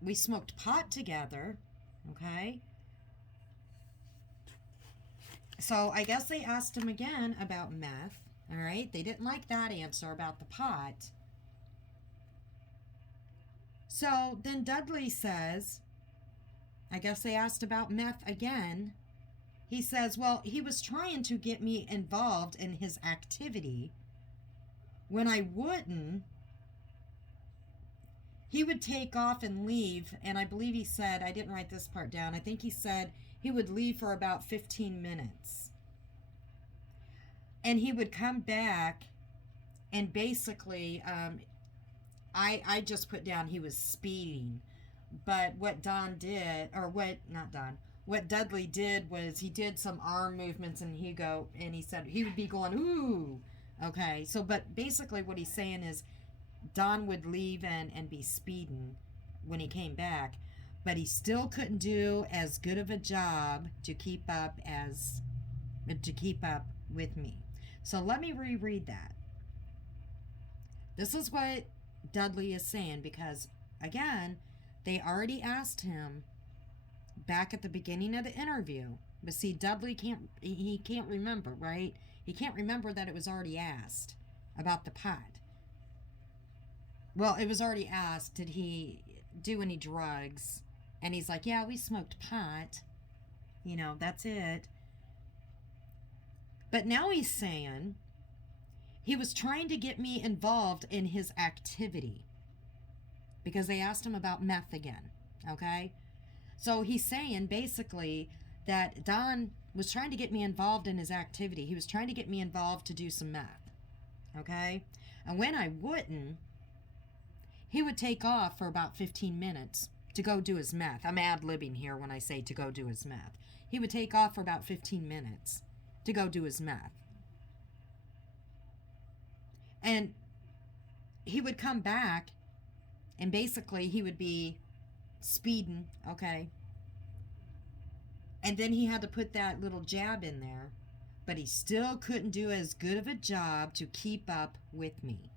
we smoked pot together. Okay. So I guess they asked him again about meth. All right. They didn't like that answer about the pot. So then Dudley says, I guess they asked about meth again. He says, well, he was trying to get me involved in his activity. When I wouldn't, he would take off and leave. And I believe he said, I didn't write this part down, I think he said he would leave for about 15 minutes. And he would come back and basically, I just put down he was speeding. But what Don did, or what Dudley did was he did some arm movements, and he said he would be going, ooh. Okay, so but basically what he's saying is Don would leave and be speeding when he came back, but he still couldn't do as good of a job to keep up with me. So let me reread that. This is what Dudley is saying, because again, they already asked him back at the beginning of the interview. But see, Dudley can't remember, right? He can't remember that it was already asked about the pot. Well, it was already asked, did he do any drugs? And he's like, yeah, we smoked pot. That's it. But now he's saying he was trying to get me involved in his activity, because they asked him about meth again, okay? So he's saying basically that Don was trying to get me involved in his activity. He was trying to get me involved to do some meth, okay? And when I wouldn't, he would take off for about 15 minutes to go do his meth. I'm ad-libbing here when I say to go do his meth. He would take off for about 15 minutes to go do his meth. And he would come back, and basically he would be speeding, okay? And then he had to put that little jab in there, but he still couldn't do as good of a job to keep up with me.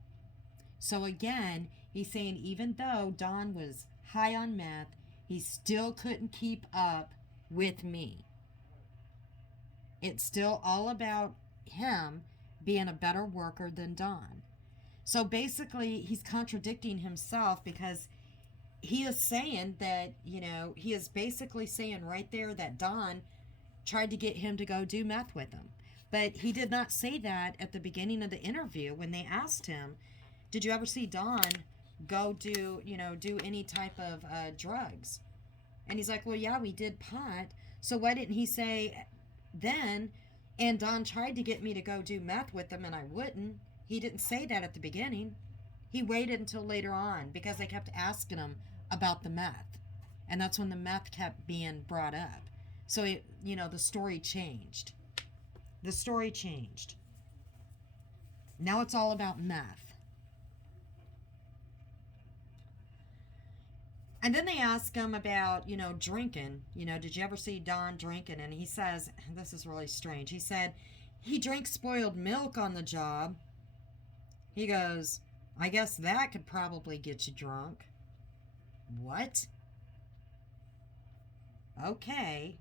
So again, he's saying even though Don was high on meth, he still couldn't keep up with me. It's still all about him being a better worker than Don. So basically, he's contradicting himself, because he is saying that, he is basically saying right there that Don tried to get him to go do meth with him. But he did not say that at the beginning of the interview when they asked him, did you ever see Don go do any type of drugs? And he's like, well, yeah, we did pot. So why didn't he say then, and Don tried to get me to go do meth with him and I wouldn't? He didn't say that at the beginning. He waited until later on, because they kept asking him about the meth. And that's when the meth kept being brought up. So, the story changed. The story changed. Now it's all about meth. And then they ask him about, drinking. Did you ever see Don drinking? And he says, this is really strange. He said, he drank spoiled milk on the job. He goes, I guess that could probably get you drunk. What? Okay.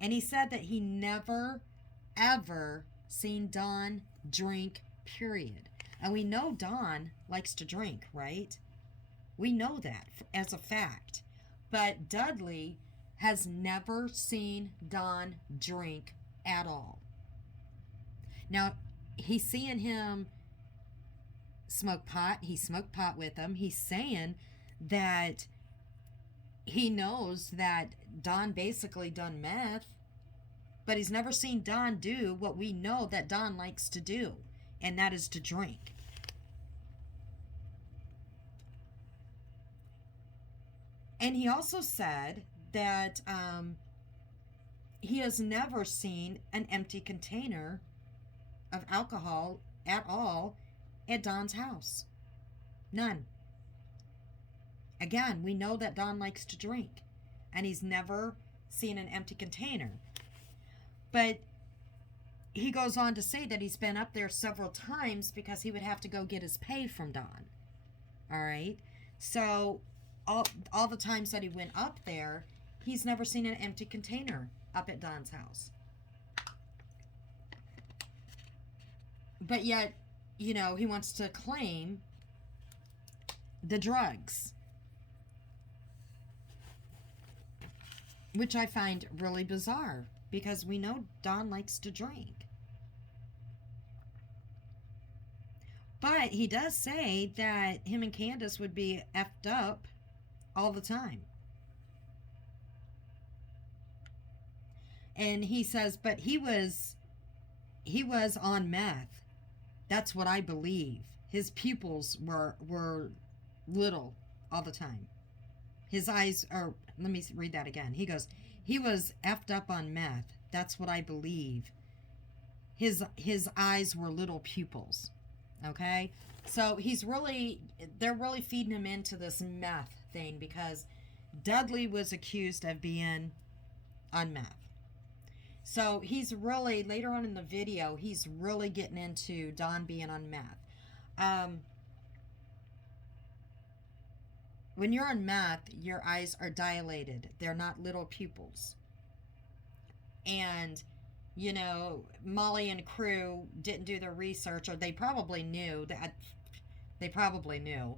And he said that he never, ever seen Don drink, period. And we know Don likes to drink, right? We know that as a fact. But Dudley has never seen Don drink at all. Now, he's seeing him smoke pot. He smoked pot with him. He's saying that he knows that Don basically done meth, but he's never seen Don do what we know that Don likes to do, and that is to drink. And he also said that he has never seen an empty container of alcohol at all at Don's house. None. Again, we know that Don likes to drink, and he's never seen an empty container. But he goes on to say that he's been up there several times because he would have to go get his pay from Don. All right? So all the times that he went up there, he's never seen an empty container up at Don's house. But yet, you know, he wants to claim the drugs, which I find really bizarre because we know Don likes to drink. But he does say that him and Candace would be effed up all the time. And he says, but he was on meth. That's what I believe. His pupils were little all the time. His eyes are, let me read that again. He goes, he was effed up on meth. That's what I believe. His eyes were little pupils. Okay? So they're really feeding him into this meth thing because Dudley was accused of being on meth. So he's really, later on in the video, he's really getting into Don being on meth. When you're on meth, your eyes are dilated. They're not little pupils. And, you know, Molly and crew didn't do their research, or they probably knew. They probably knew.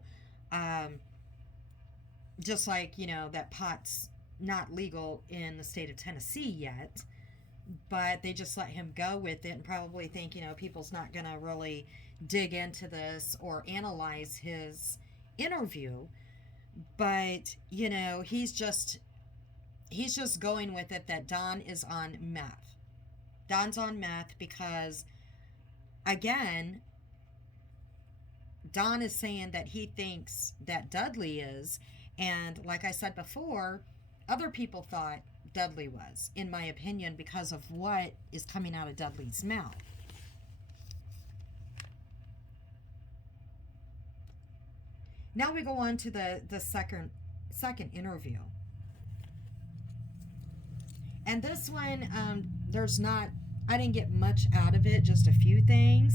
Just like, you know, that pot's not legal in the state of Tennessee yet. But they just let him go with it and probably think, you know, people's not going to really dig into this or analyze his interview. But, you know, he's just going with it that Don is on meth. Don's on meth because, again, Don is saying that he thinks that Dudley is. And like I said before, other people thought Dudley was, in my opinion, because of what is coming out of Dudley's mouth. Now we go on to the second interview. And this one, I didn't get much out of it, just a few things.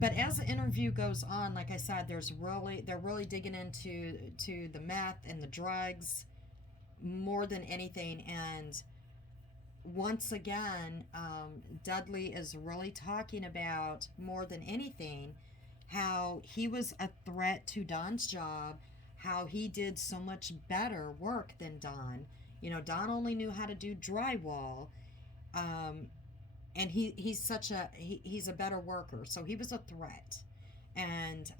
But as the interview goes on, like I said, they're really digging into the meth and the drugs more than anything. And once again, Dudley is really talking about, more than anything, how he was a threat to Don's job, how he did so much better work than Don. You know, Don only knew how to do drywall, and he's a better worker, so he was a threat. And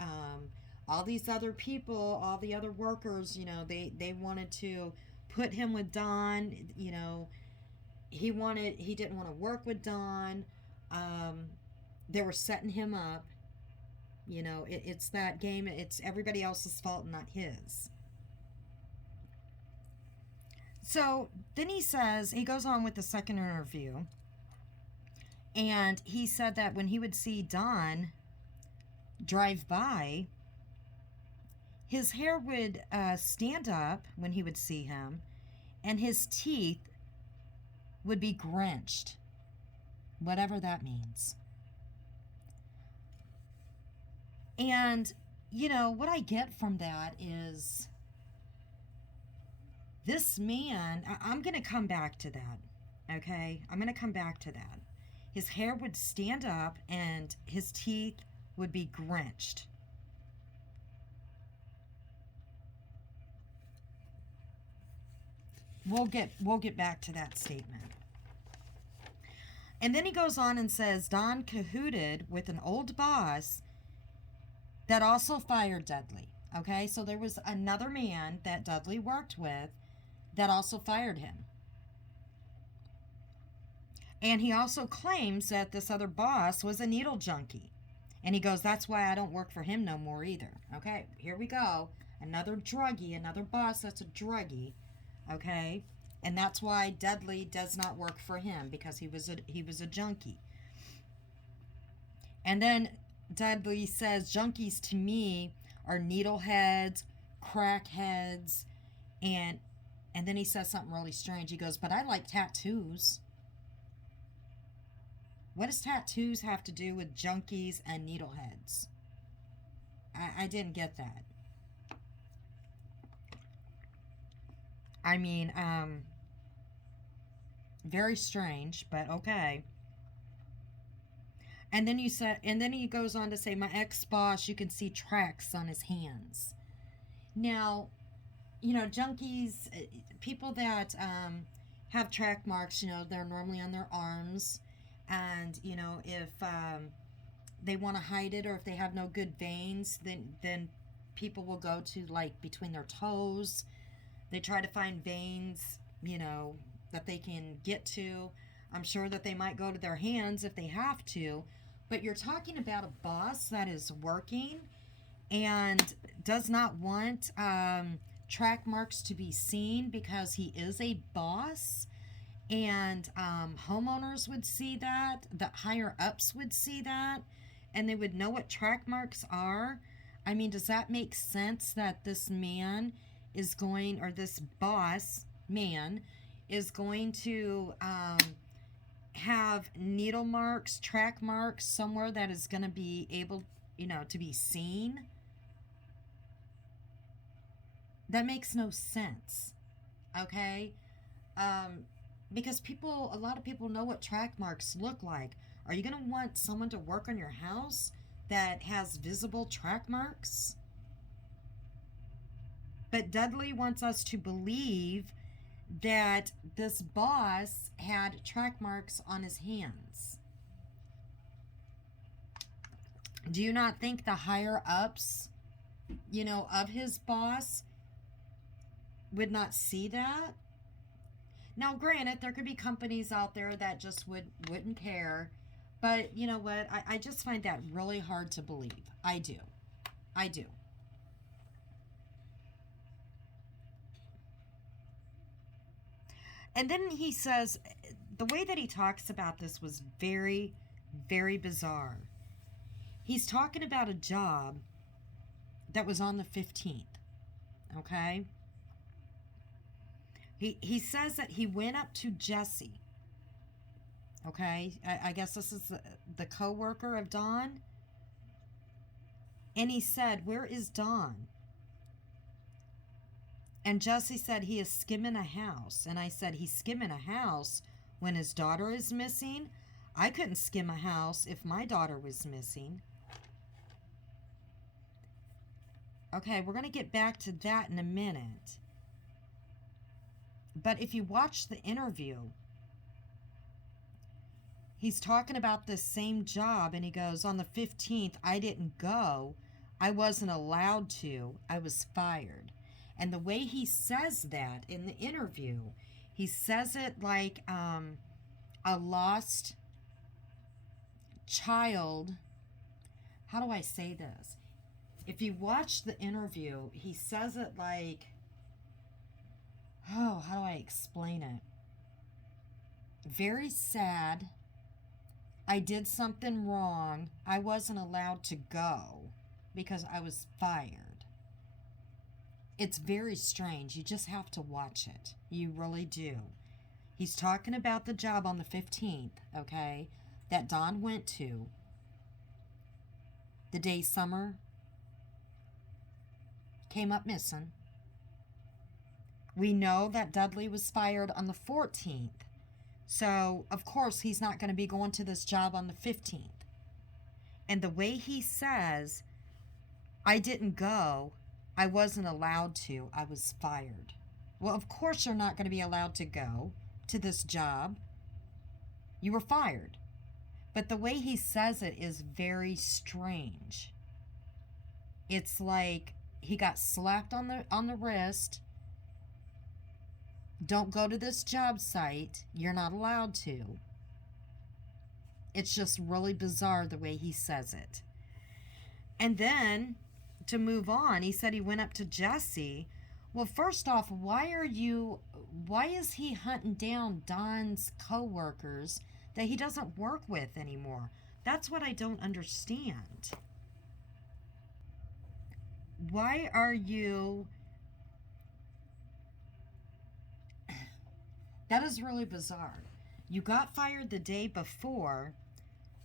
all these other people, all the other workers, you know, they wanted to put him with Don. You know, he didn't want to work with Don. They were setting him up. You know, it's that game. It's everybody else's fault, not his. So then he goes on with the second interview. And he said that when he would see Don drive by, his hair would stand up when he would see him, and his teeth would be grinched, whatever that means. And, you know, what I get from that is this man, I'm going to come back to that, okay? I'm going to come back to that. His hair would stand up and his teeth would be grinched. We'll get back to that statement. And then he goes on and says Don cahooted with an old boss that also fired Dudley. Okay, so there was another man that Dudley worked with that also fired him. And he also claims that this other boss was a needle junkie. And he goes, that's why I don't work for him no more either. Okay, here we go. Another druggie, another boss that's a druggie. Okay, and that's why Dudley does not work for him, because he was a junkie. And then Dudley says junkies to me are needleheads, crackheads, and and then he says something really strange. He goes, "But I like tattoos." What does tattoos have to do with junkies and needleheads? I didn't get that. I mean, very strange, but okay. And then he goes on to say, my ex-boss, you can see tracks on his hands. Now, junkies, people that have track marks, they're normally on their arms. And, if they want to hide it, or if they have no good veins, then people will go to, like, between their toes. They try to find veins, that they can get to. I'm sure that they might go to their hands if they have to. But you're talking about a boss that is working and does not want track marks to be seen because he is a boss. And homeowners would see that, the higher ups would see that, and they would know what track marks are. I mean, does that make sense that this man is going, or this boss man is going to have needle marks, track marks somewhere that is going to be able, to be seen? That makes no sense. Okay? Because a lot of people know what track marks look like. Are you going to want someone to work on your house that has visible track marks? But Dudley wants us to believe that this boss had track marks on his hands. Do you not think the higher ups, of his boss would not see that? Now, granted, there could be companies out there that just wouldn't care. But you know what? I just find that really hard to believe. I do. I do. And then he says, the way that he talks about this was very, very bizarre. He's talking about a job that was on the 15th. Okay? He says that he went up to Jesse. Okay? I guess this is the co-worker of Don. And he said, where is Don? And Jesse said, he is skimming a house. And I said, he's skimming a house when his daughter is missing? I couldn't skim a house if my daughter was missing. Okay, we're going to get back to that in a minute. But if you watch the interview, he's talking about this same job, and he goes, on the 15th, I didn't go. I wasn't allowed to. I was fired. And the way he says that in the interview, he says it like a lost child. How do I say this? If you watch the interview, he says it like, how do I explain it? Very sad. I did something wrong. I wasn't allowed to go because I was fired. It's very strange. You just have to watch it. You really do. He's talking about the job on the 15th, okay, that Don went to the day Summer came up missing. We know that Dudley was fired on the 14th. So, of course, he's not going to be going to this job on the 15th. And the way he says, I didn't go, I wasn't allowed to, I was fired. Well, of course you're not going to be allowed to go to this job. You were fired. But the way he says it is very strange. It's like he got slapped on the wrist. Don't go to this job site. You're not allowed to. It's just really bizarre the way he says it. And then, to move on, he said he went up to Jesse. Well, first off, why is he hunting down Don's co-workers that he doesn't work with anymore? That's what I don't understand. Why are you... That is really bizarre. You got fired the day before,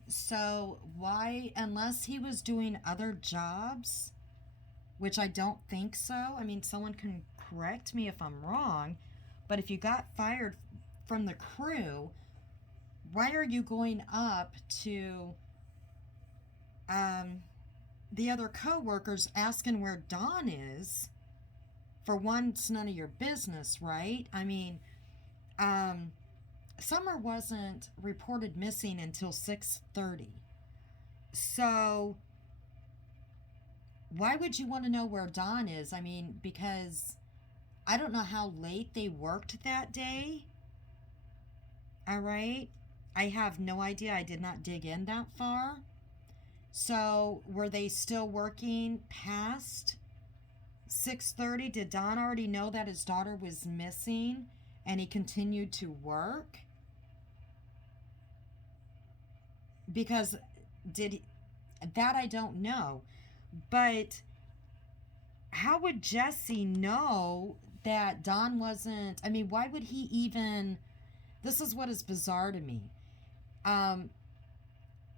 so why, unless he was doing other jobs, which I don't think so. I mean, someone can correct me if I'm wrong, but if you got fired from the crew, why are you going up to the other co-workers asking where Dawn is? For one, it's none of your business, right? I mean, Summer wasn't reported missing until 6:30. So why would you want to know where Dawn is? I mean, because I don't know how late they worked that day. All right? I have no idea. I did not dig in that far. So were they still working past 6:30? Did Don already know that his daughter was missing and he continued to work? Because that I don't know. But how would Jesse know that Don wasn't... I mean, why would he even... This is what is bizarre to me.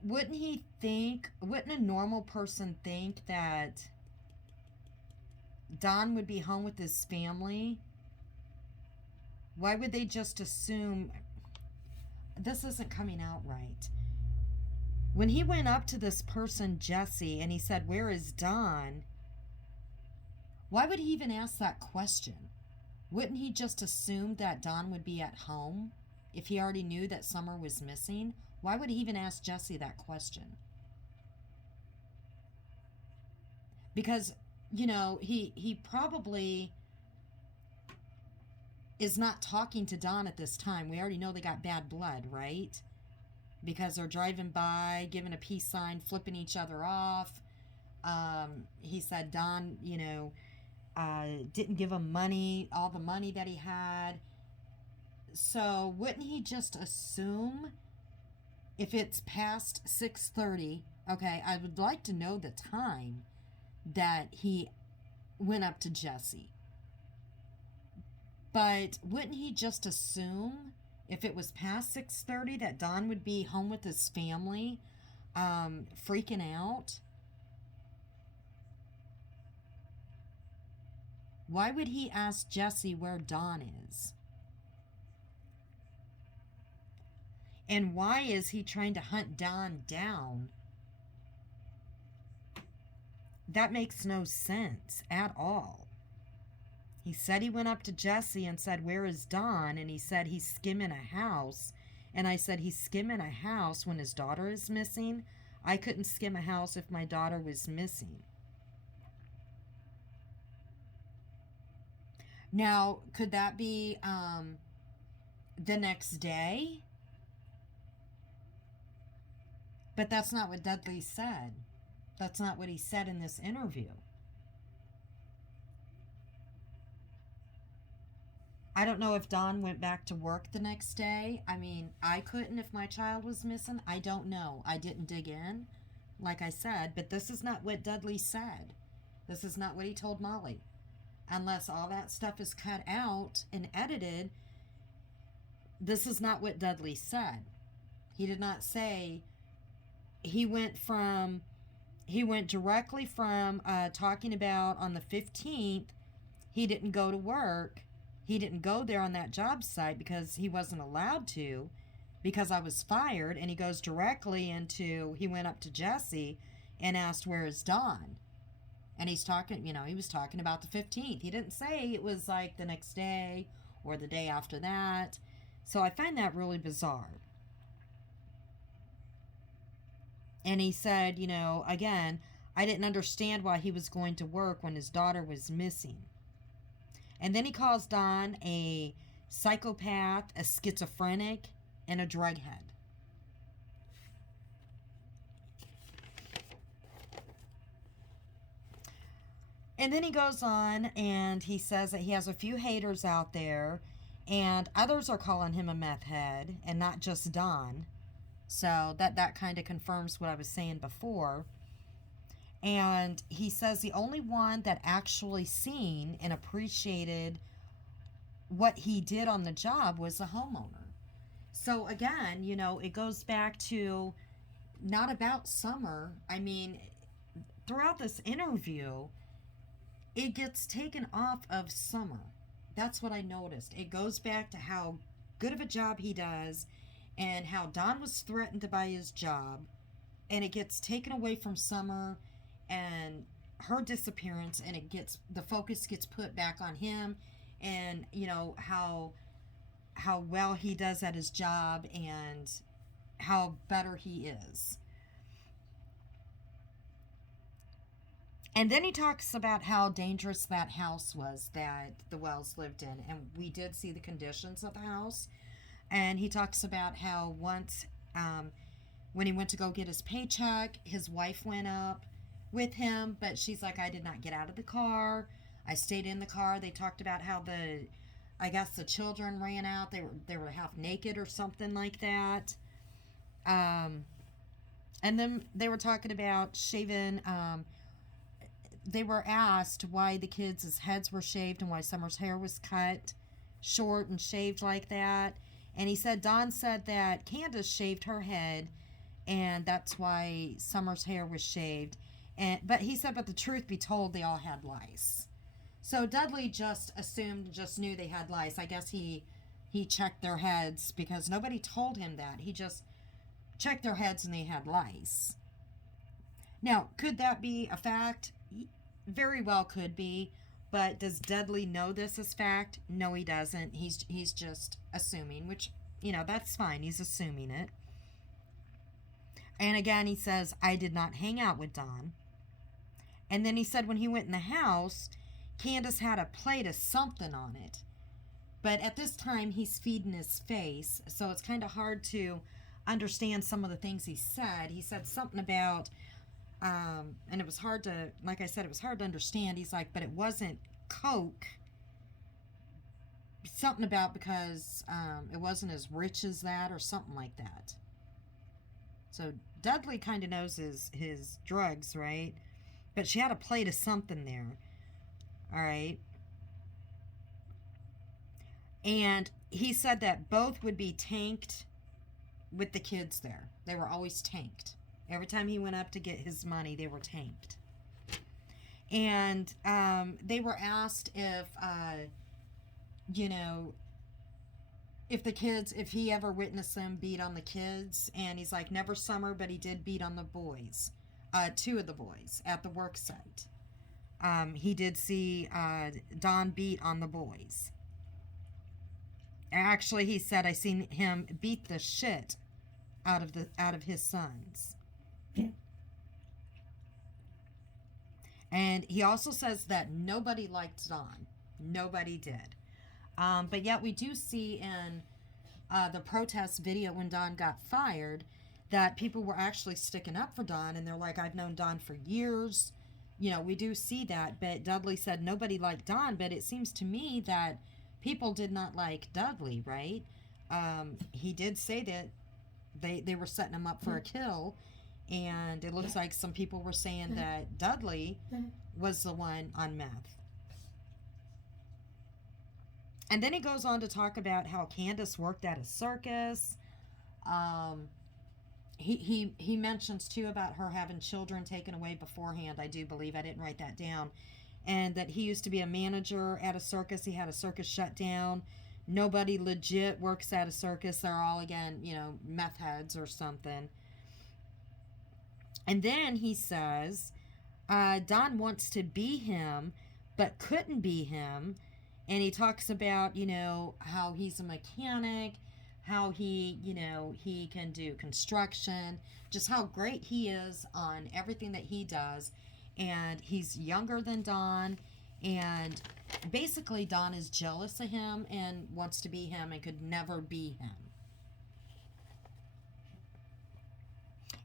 Wouldn't he think... Wouldn't a normal person think that Don would be home with his family? Why would they just assume... This isn't coming out right. When he went up to this person, Jesse, and he said, "Where is Don?" Why would he even ask that question? Wouldn't he just assume that Don would be at home if he already knew that Summer was missing? Why would he even ask Jesse that question? Because, you know, he probably is not talking to Don at this time. We already know they got bad blood, right? Because they're driving by, giving a peace sign, flipping each other off. He said Don, you know, didn't give him money, all the money that he had. So wouldn't he just assume if it's past 6:30? Okay, I would like to know the time that he went up to Jesse. But wouldn't he just assume if it was past 6:30 that Don would be home with his family, freaking out? Why would he ask Jesse where Don is? And why is he trying to hunt Don down? That makes no sense at all. He said he went up to Jesse and said, "Where is Don?" And he said he's skimming a house. And I said, he's skimming a house when his daughter is missing? I couldn't skim a house if my daughter was missing. Now, could that be the next day? But that's not what Dudley said. That's not what he said in this interview. I don't know if Don went back to work the next day. I mean, I couldn't if my child was missing. I don't know. I didn't dig in, like I said, but this is not what Dudley said. This is not what he told Molly. Unless all that stuff is cut out and edited, this is not what Dudley said. He did not say... He went directly from talking about on the 15th, he didn't go to work. He didn't go there on that job site because he wasn't allowed to, because I was fired. And he goes directly into, he went up to Jesse and asked, "Where is Don?" And he's talking, you know, he was talking about the 15th. He didn't say it was like the next day or the day after that. So I find that really bizarre. And he said, you know, again, I didn't understand why he was going to work when his daughter was missing. And then he calls Don a psychopath, a schizophrenic, and a drughead. And then he goes on and he says that he has a few haters out there, and others are calling him a meth head, and not just Don. So that kind of confirms what I was saying before. And he says the only one that actually seen and appreciated what he did on the job was the homeowner. So again, it goes back to not about Summer. I mean, throughout this interview, it gets taken off of Summer. That's what I noticed. It goes back to how good of a job he does and how Don was threatened by his job, and it gets taken away from Summer and her disappearance, and the focus gets put back on him, and how well he does at his job and how better he is. And then he talks about how dangerous that house was that the Wells lived in, and we did see the conditions of the house. And he talks about how once, when he went to go get his paycheck, his wife went up with him, but she's like, I did not get out of the car. I stayed in the car. They talked about how I guess the children ran out. They were half naked or something like that. And then they were talking about shaving. They were asked why the kids' heads were shaved and why Summer's hair was cut short and shaved like that. And he said, Don said that Candace shaved her head, and that's why Summer's hair was shaved. But he said, but the truth be told, they all had lice. So Dudley just knew they had lice. I guess he checked their heads because nobody told him that. He just checked their heads and they had lice. Now, could that be a fact? Very well could be. But does Dudley know this is fact? No, he doesn't. He's just assuming, which, that's fine. He's assuming it. And again, he says, I did not hang out with Don. And then he said when he went in the house, Candace had a plate of something on it. But at this time, he's feeding his face, so it's kind of hard to understand some of the things he said. He said something about, and it was hard to, like I said, it was hard to understand. He's like, but it wasn't Coke. Something about because it wasn't as rich as that or something like that. So Dudley kind of knows his drugs, right? But she had a plate of something there. All right. And he said that both would be tanked with the kids there. They were always tanked. Every time he went up to get his money, they were tanked. And they were asked if if he ever witnessed them beat on the kids. And he's like, never Summer, but he did beat on the boys. 2 of the boys at the work site. He did see Don beat on the boys. Actually, he said, I seen him beat the shit out of his sons. And he also says that nobody liked Don. Nobody did. But yet we do see in the protest video when Don got fired that people were actually sticking up for Don, and they're like, I've known Don for years. We do see that, but Dudley said nobody liked Don, but it seems to me that people did not like Dudley, right? He did say that they were setting him up for a kill, and it looks like some people were saying that Dudley was the one on meth. And then he goes on to talk about how Candace worked at a circus. He mentions too about her having children taken away beforehand. I do believe, I didn't write that down. And that he used to be a manager at a circus. He had a circus shut down. Nobody legit works at a circus. They're all, again, meth heads or something. And then he says, Don wants to be him, but couldn't be him. And he talks about, how he's a mechanic, how he can do construction, just how great he is on everything that he does. And he's younger than Don, and basically Don is jealous of him and wants to be him and could never be him.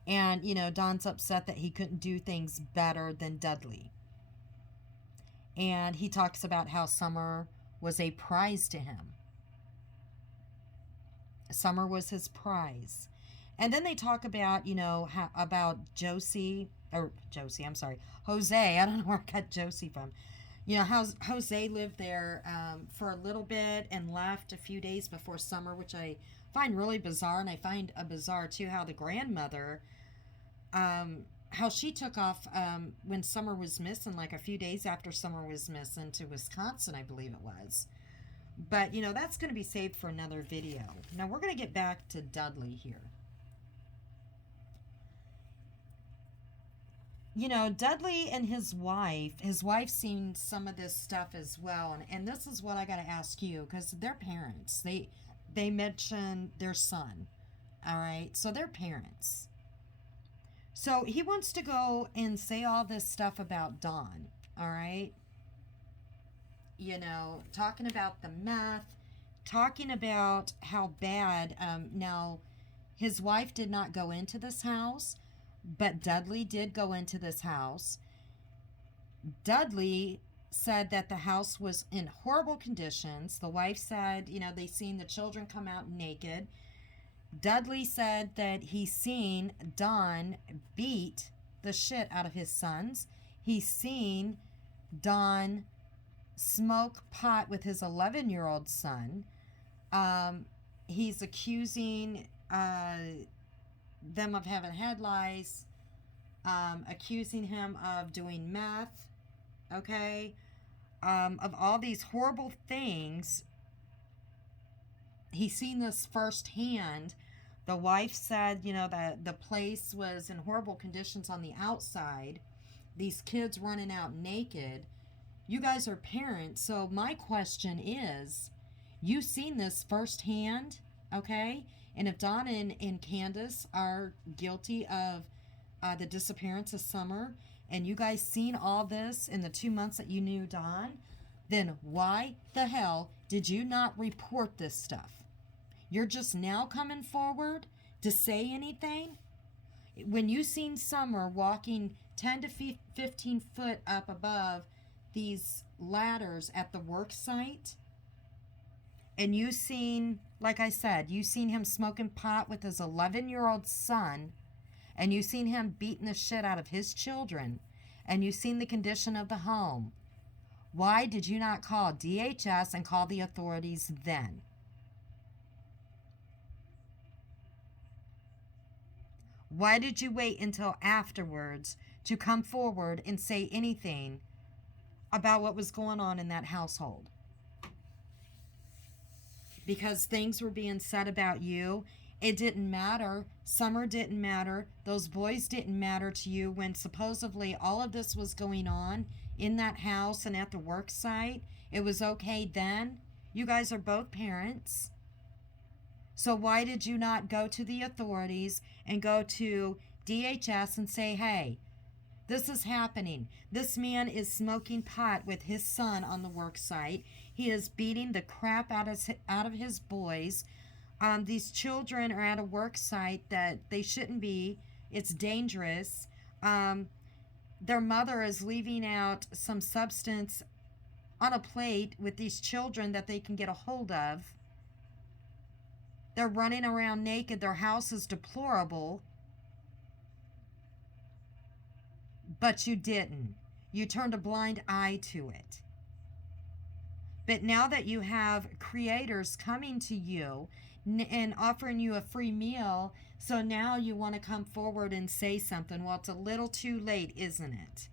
And, Don's upset that he couldn't do things better than Dudley. And he talks about how Summer was a prize to him. Summer was his prize. And then they talk about, about Josie, I'm sorry, Jose. I don't know where I got Josie from. How Jose lived there for a little bit and left a few days before summer, which I find really bizarre. And I find a bizarre, too, how the grandmother, how she took off when summer was missing, like a few days after summer was missing, to Wisconsin, I believe it was. But, that's going to be saved for another video. Now, we're going to get back to Dudley here. Dudley and his wife seen some of this stuff as well. And this is what I got to ask you, because they're parents. They mention their son. All right. So they're parents. So he wants to go and say all this stuff about Dawn. All right. Talking about the meth, talking about how bad. Now, his wife did not go into this house. But Dudley did go into this house. Dudley said that the house was in horrible conditions. The wife said, they seen the children come out naked. Dudley said that he seen Don beat the shit out of his sons. He's seen Don smoke pot with his 11-year-old son. He's accusing them of having head lice, accusing him of doing meth, okay, of all these horrible things. He's seen this firsthand. The wife said, that the place was in horrible conditions on the outside. These kids running out naked. You guys are parents, so my question is, you seen this firsthand, okay? And if Donna and Candace are guilty of the disappearance of Summer, and you guys seen all this in the 2 months that you knew Dawn, then why the hell did you not report this stuff? You're just now coming forward to say anything? When you seen Summer walking 10 to 15 foot up above these ladders at the work site, and you seen, like I said, you seen him smoking pot with his 11-year-old son, and you seen him beating the shit out of his children, and you seen the condition of the home, why did you not call DHS and call the authorities then? Why did you wait until afterwards to come forward and say anything about what was going on in that household? Because things were being said about you. It didn't matter. Summer didn't matter. Those boys didn't matter to you when supposedly all of this was going on in that house and at the work site. It was okay then. You guys are both parents. So why did you not go to the authorities and go to DHS and say, hey, this is happening. This man is smoking pot with his son on the work site. He is beating the crap out of his boys. These children are at a work site that they shouldn't be. It's dangerous. Their mother is leaving out some substance on a plate with these children that they can get a hold of. They're running around naked. Their house is deplorable. But you didn't. You turned a blind eye to it. But now that you have creators coming to you and offering you a free meal, so now you want to come forward and say something. Well, it's a little too late, isn't it?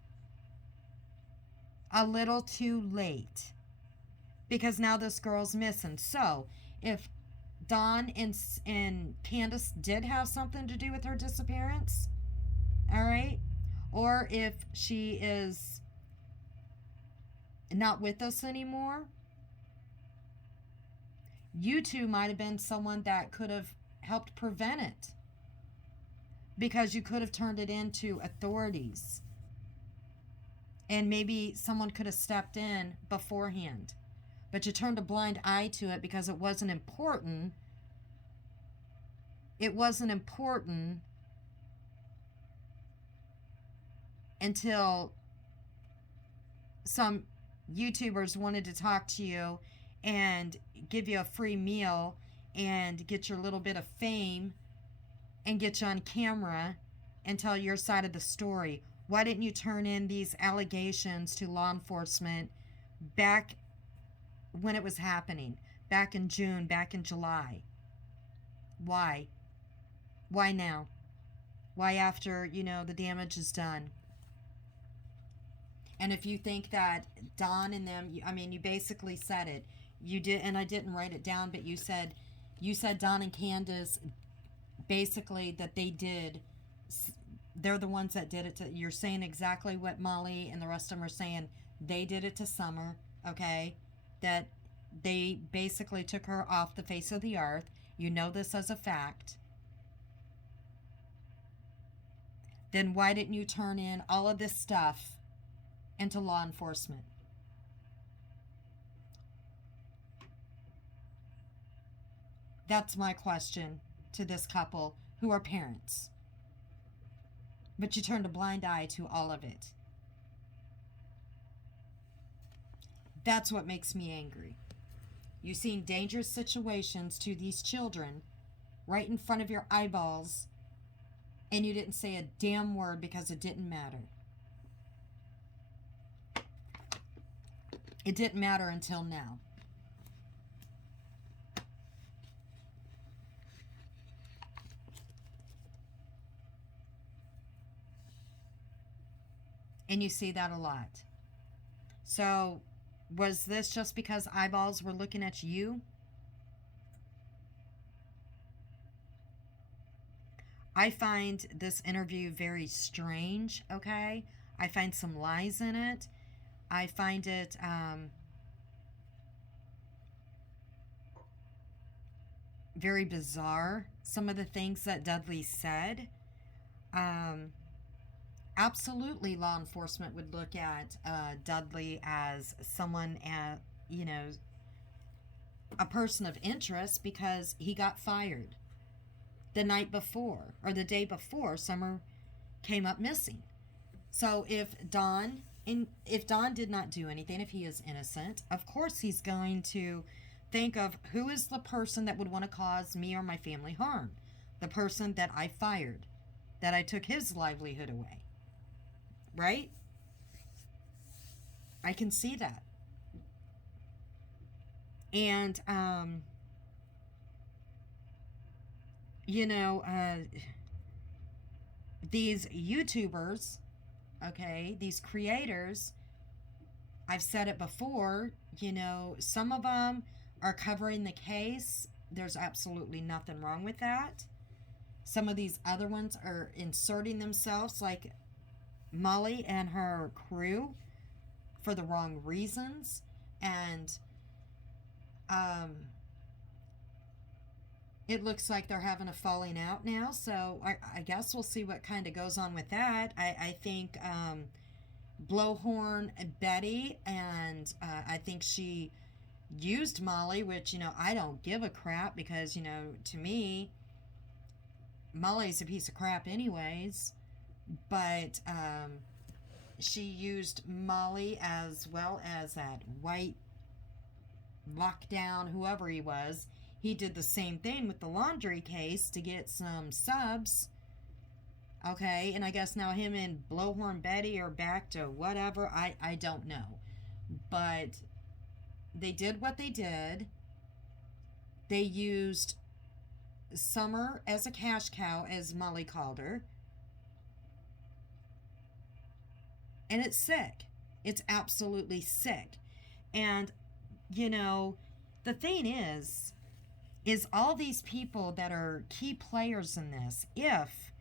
A little too late. Because now this girl's missing. So, if Dawn and Candace did have something to do with her disappearance, all right? Or if she is not with us anymore, you two might have been someone that could have helped prevent it, because you could have turned it into authorities, and maybe someone could have stepped in beforehand, but you turned a blind eye to it because it wasn't important. It wasn't important until some YouTubers wanted to talk to you and give you a free meal and get your little bit of fame and get you on camera and tell your side of the story? Why didn't you turn in these allegations to law enforcement back when it was happening? Back in June, back in July? Why? Why now? Why after, the damage is done? And if you think that Don and them, you basically said it. You did, and I didn't write it down, but you said Don and Candace basically that they're the ones that did it to, you're saying exactly what Molly and the rest of them are saying. They did it to Summer, okay? That they basically took her off the face of the earth. You know this as a fact. Then why didn't you turn in all of this stuff into law enforcement? That's my question to this couple who are parents. But you turned a blind eye to all of it. That's what makes me angry. You've seen dangerous situations to these children right in front of your eyeballs, and you didn't say a damn word because it didn't matter. It didn't matter until now. And you see that a lot. So, was this just because eyeballs were looking at you? I find this interview very strange, okay? I find some lies in it. I find it very bizarre, some of the things that Dudley said. Absolutely, law enforcement would look at Dudley as someone, a person of interest because he got fired the night before or the day before Summer came up missing. So if Don did not do anything, if he is innocent, of course he's going to think of who is the person that would want to cause me or my family harm. The person that I fired, that I took his livelihood away. Right? I can see that. And, these YouTubers, okay, these creators, I've said it before, some of them are covering the case. There's absolutely nothing wrong with that. Some of these other ones are inserting themselves, like Molly and her crew, for the wrong reasons. And it looks like they're having a falling out now, so I guess we'll see what kind of goes on with that. I think Blowhorn Betty, and I think she used Molly, which, I don't give a crap because, to me, Molly's a piece of crap anyways. But she used Molly as well as that white lockdown, whoever he was. He did the same thing with the laundry case to get some subs. Okay, and I guess now him and Blowhorn Betty are back to whatever. I don't know. But they did what they did. They used Summer as a cash cow, as Molly called her. And it's sick. It's absolutely sick. And, the thing is all these people that are key players in this, if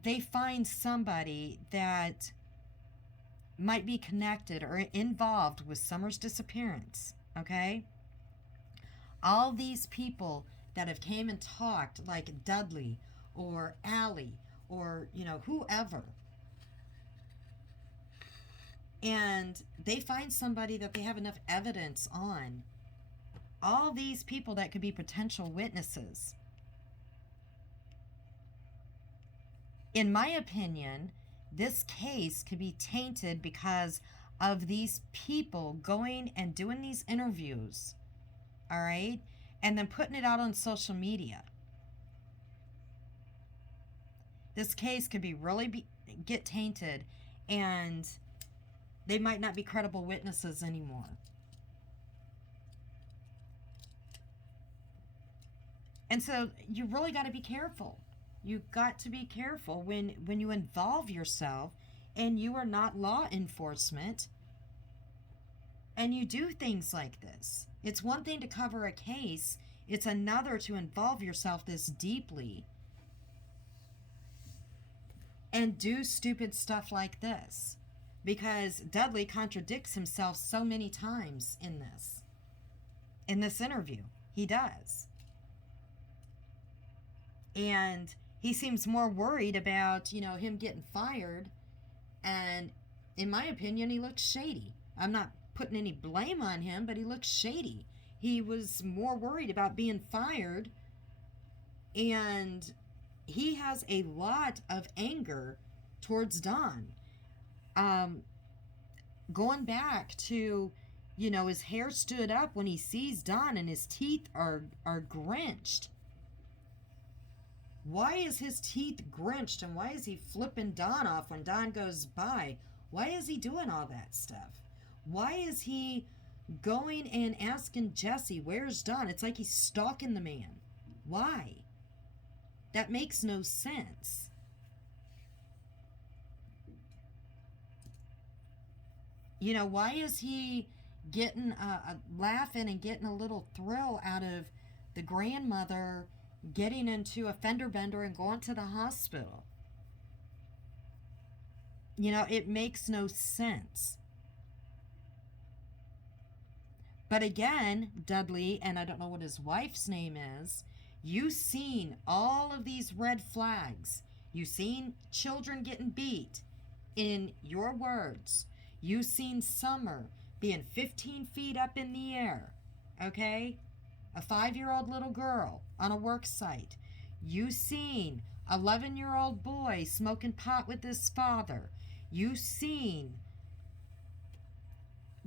they find somebody that might be connected or involved with Summer's disappearance, okay? All these people that have came and talked, like Dudley or Allie or, whoever, and they find somebody that they have enough evidence on, all these people that could be potential witnesses, in my opinion, this case could be tainted because of these people going and doing these interviews, all right, and then putting it out on social media. this case could be really get tainted, and they might not be credible witnesses anymore. And so you really got to be careful. You got to be careful when you involve yourself and you are not law enforcement and you do things like this. It's one thing to cover a case, it's another to involve yourself this deeply and do stupid stuff like this. Because Dudley contradicts himself so many times in this interview. He does. And he seems more worried about, him getting fired. And in my opinion, he looks shady. I'm not putting any blame on him, but he looks shady. He was more worried about being fired. And he has a lot of anger towards Don. Going back to, his hair stood up when he sees Don and his teeth are grinched. Why is his teeth grinched and why is he flipping Don off when Don goes by? Why is he doing all that stuff? Why is he going and asking Jesse, where's Don? It's like he's stalking the man. Why? That makes no sense. Why is he getting laughing and getting a little thrill out of the grandmother getting into a fender bender and going to the hospital? It makes no sense. But again, Dudley, and I don't know what his wife's name is, you've seen all of these red flags. You've seen children getting beat, in your words. You've seen Summer being 15 feet up in the air, okay? A 5-year-old little girl on a work site. You've seen an 11-year-old boy smoking pot with his father. You've seen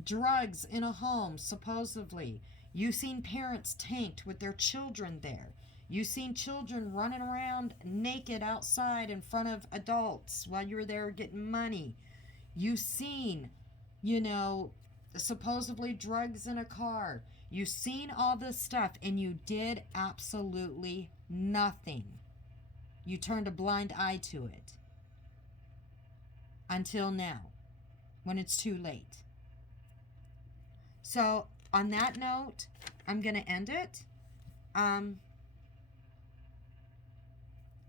drugs in a home, supposedly. You've seen parents tanked with their children there. You've seen children running around naked outside in front of adults while you're there getting money. You've seen, supposedly drugs in a car. You've seen all this stuff and you did absolutely nothing. You turned a blind eye to it. Until now, when it's too late. So, on that note, I'm going to end it.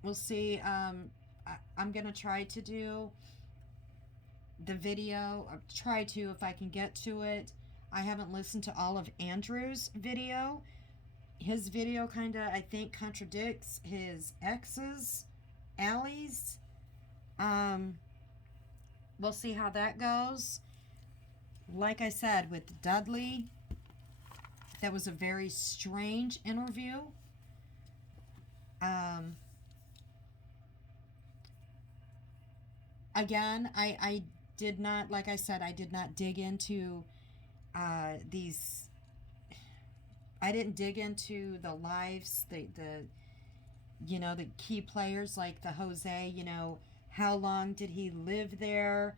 We'll see. I'm going to try to do the video. Try to, if I can get to it. I haven't listened to all of Andrew's video. His video kind of, I think, contradicts his ex's, Allie's. We'll see how that goes. Like I said, with Dudley, that was a very strange interview. Again, I did not, like I said, I did not dig into these. I didn't dig into the lives, the key players like the Jose. How long did he live there?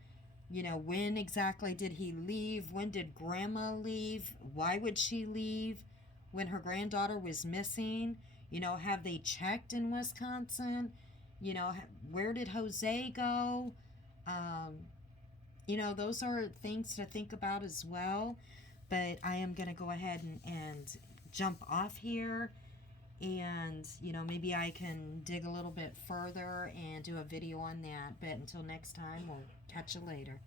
When exactly did he leave? When did Grandma leave? Why would she leave when her granddaughter was missing? Have they checked in Wisconsin? Where did Jose go? Those are things to think about as well. But I am going to go ahead and jump off here. And, maybe I can dig a little bit further and do a video on that. But until next time, we'll catch you later.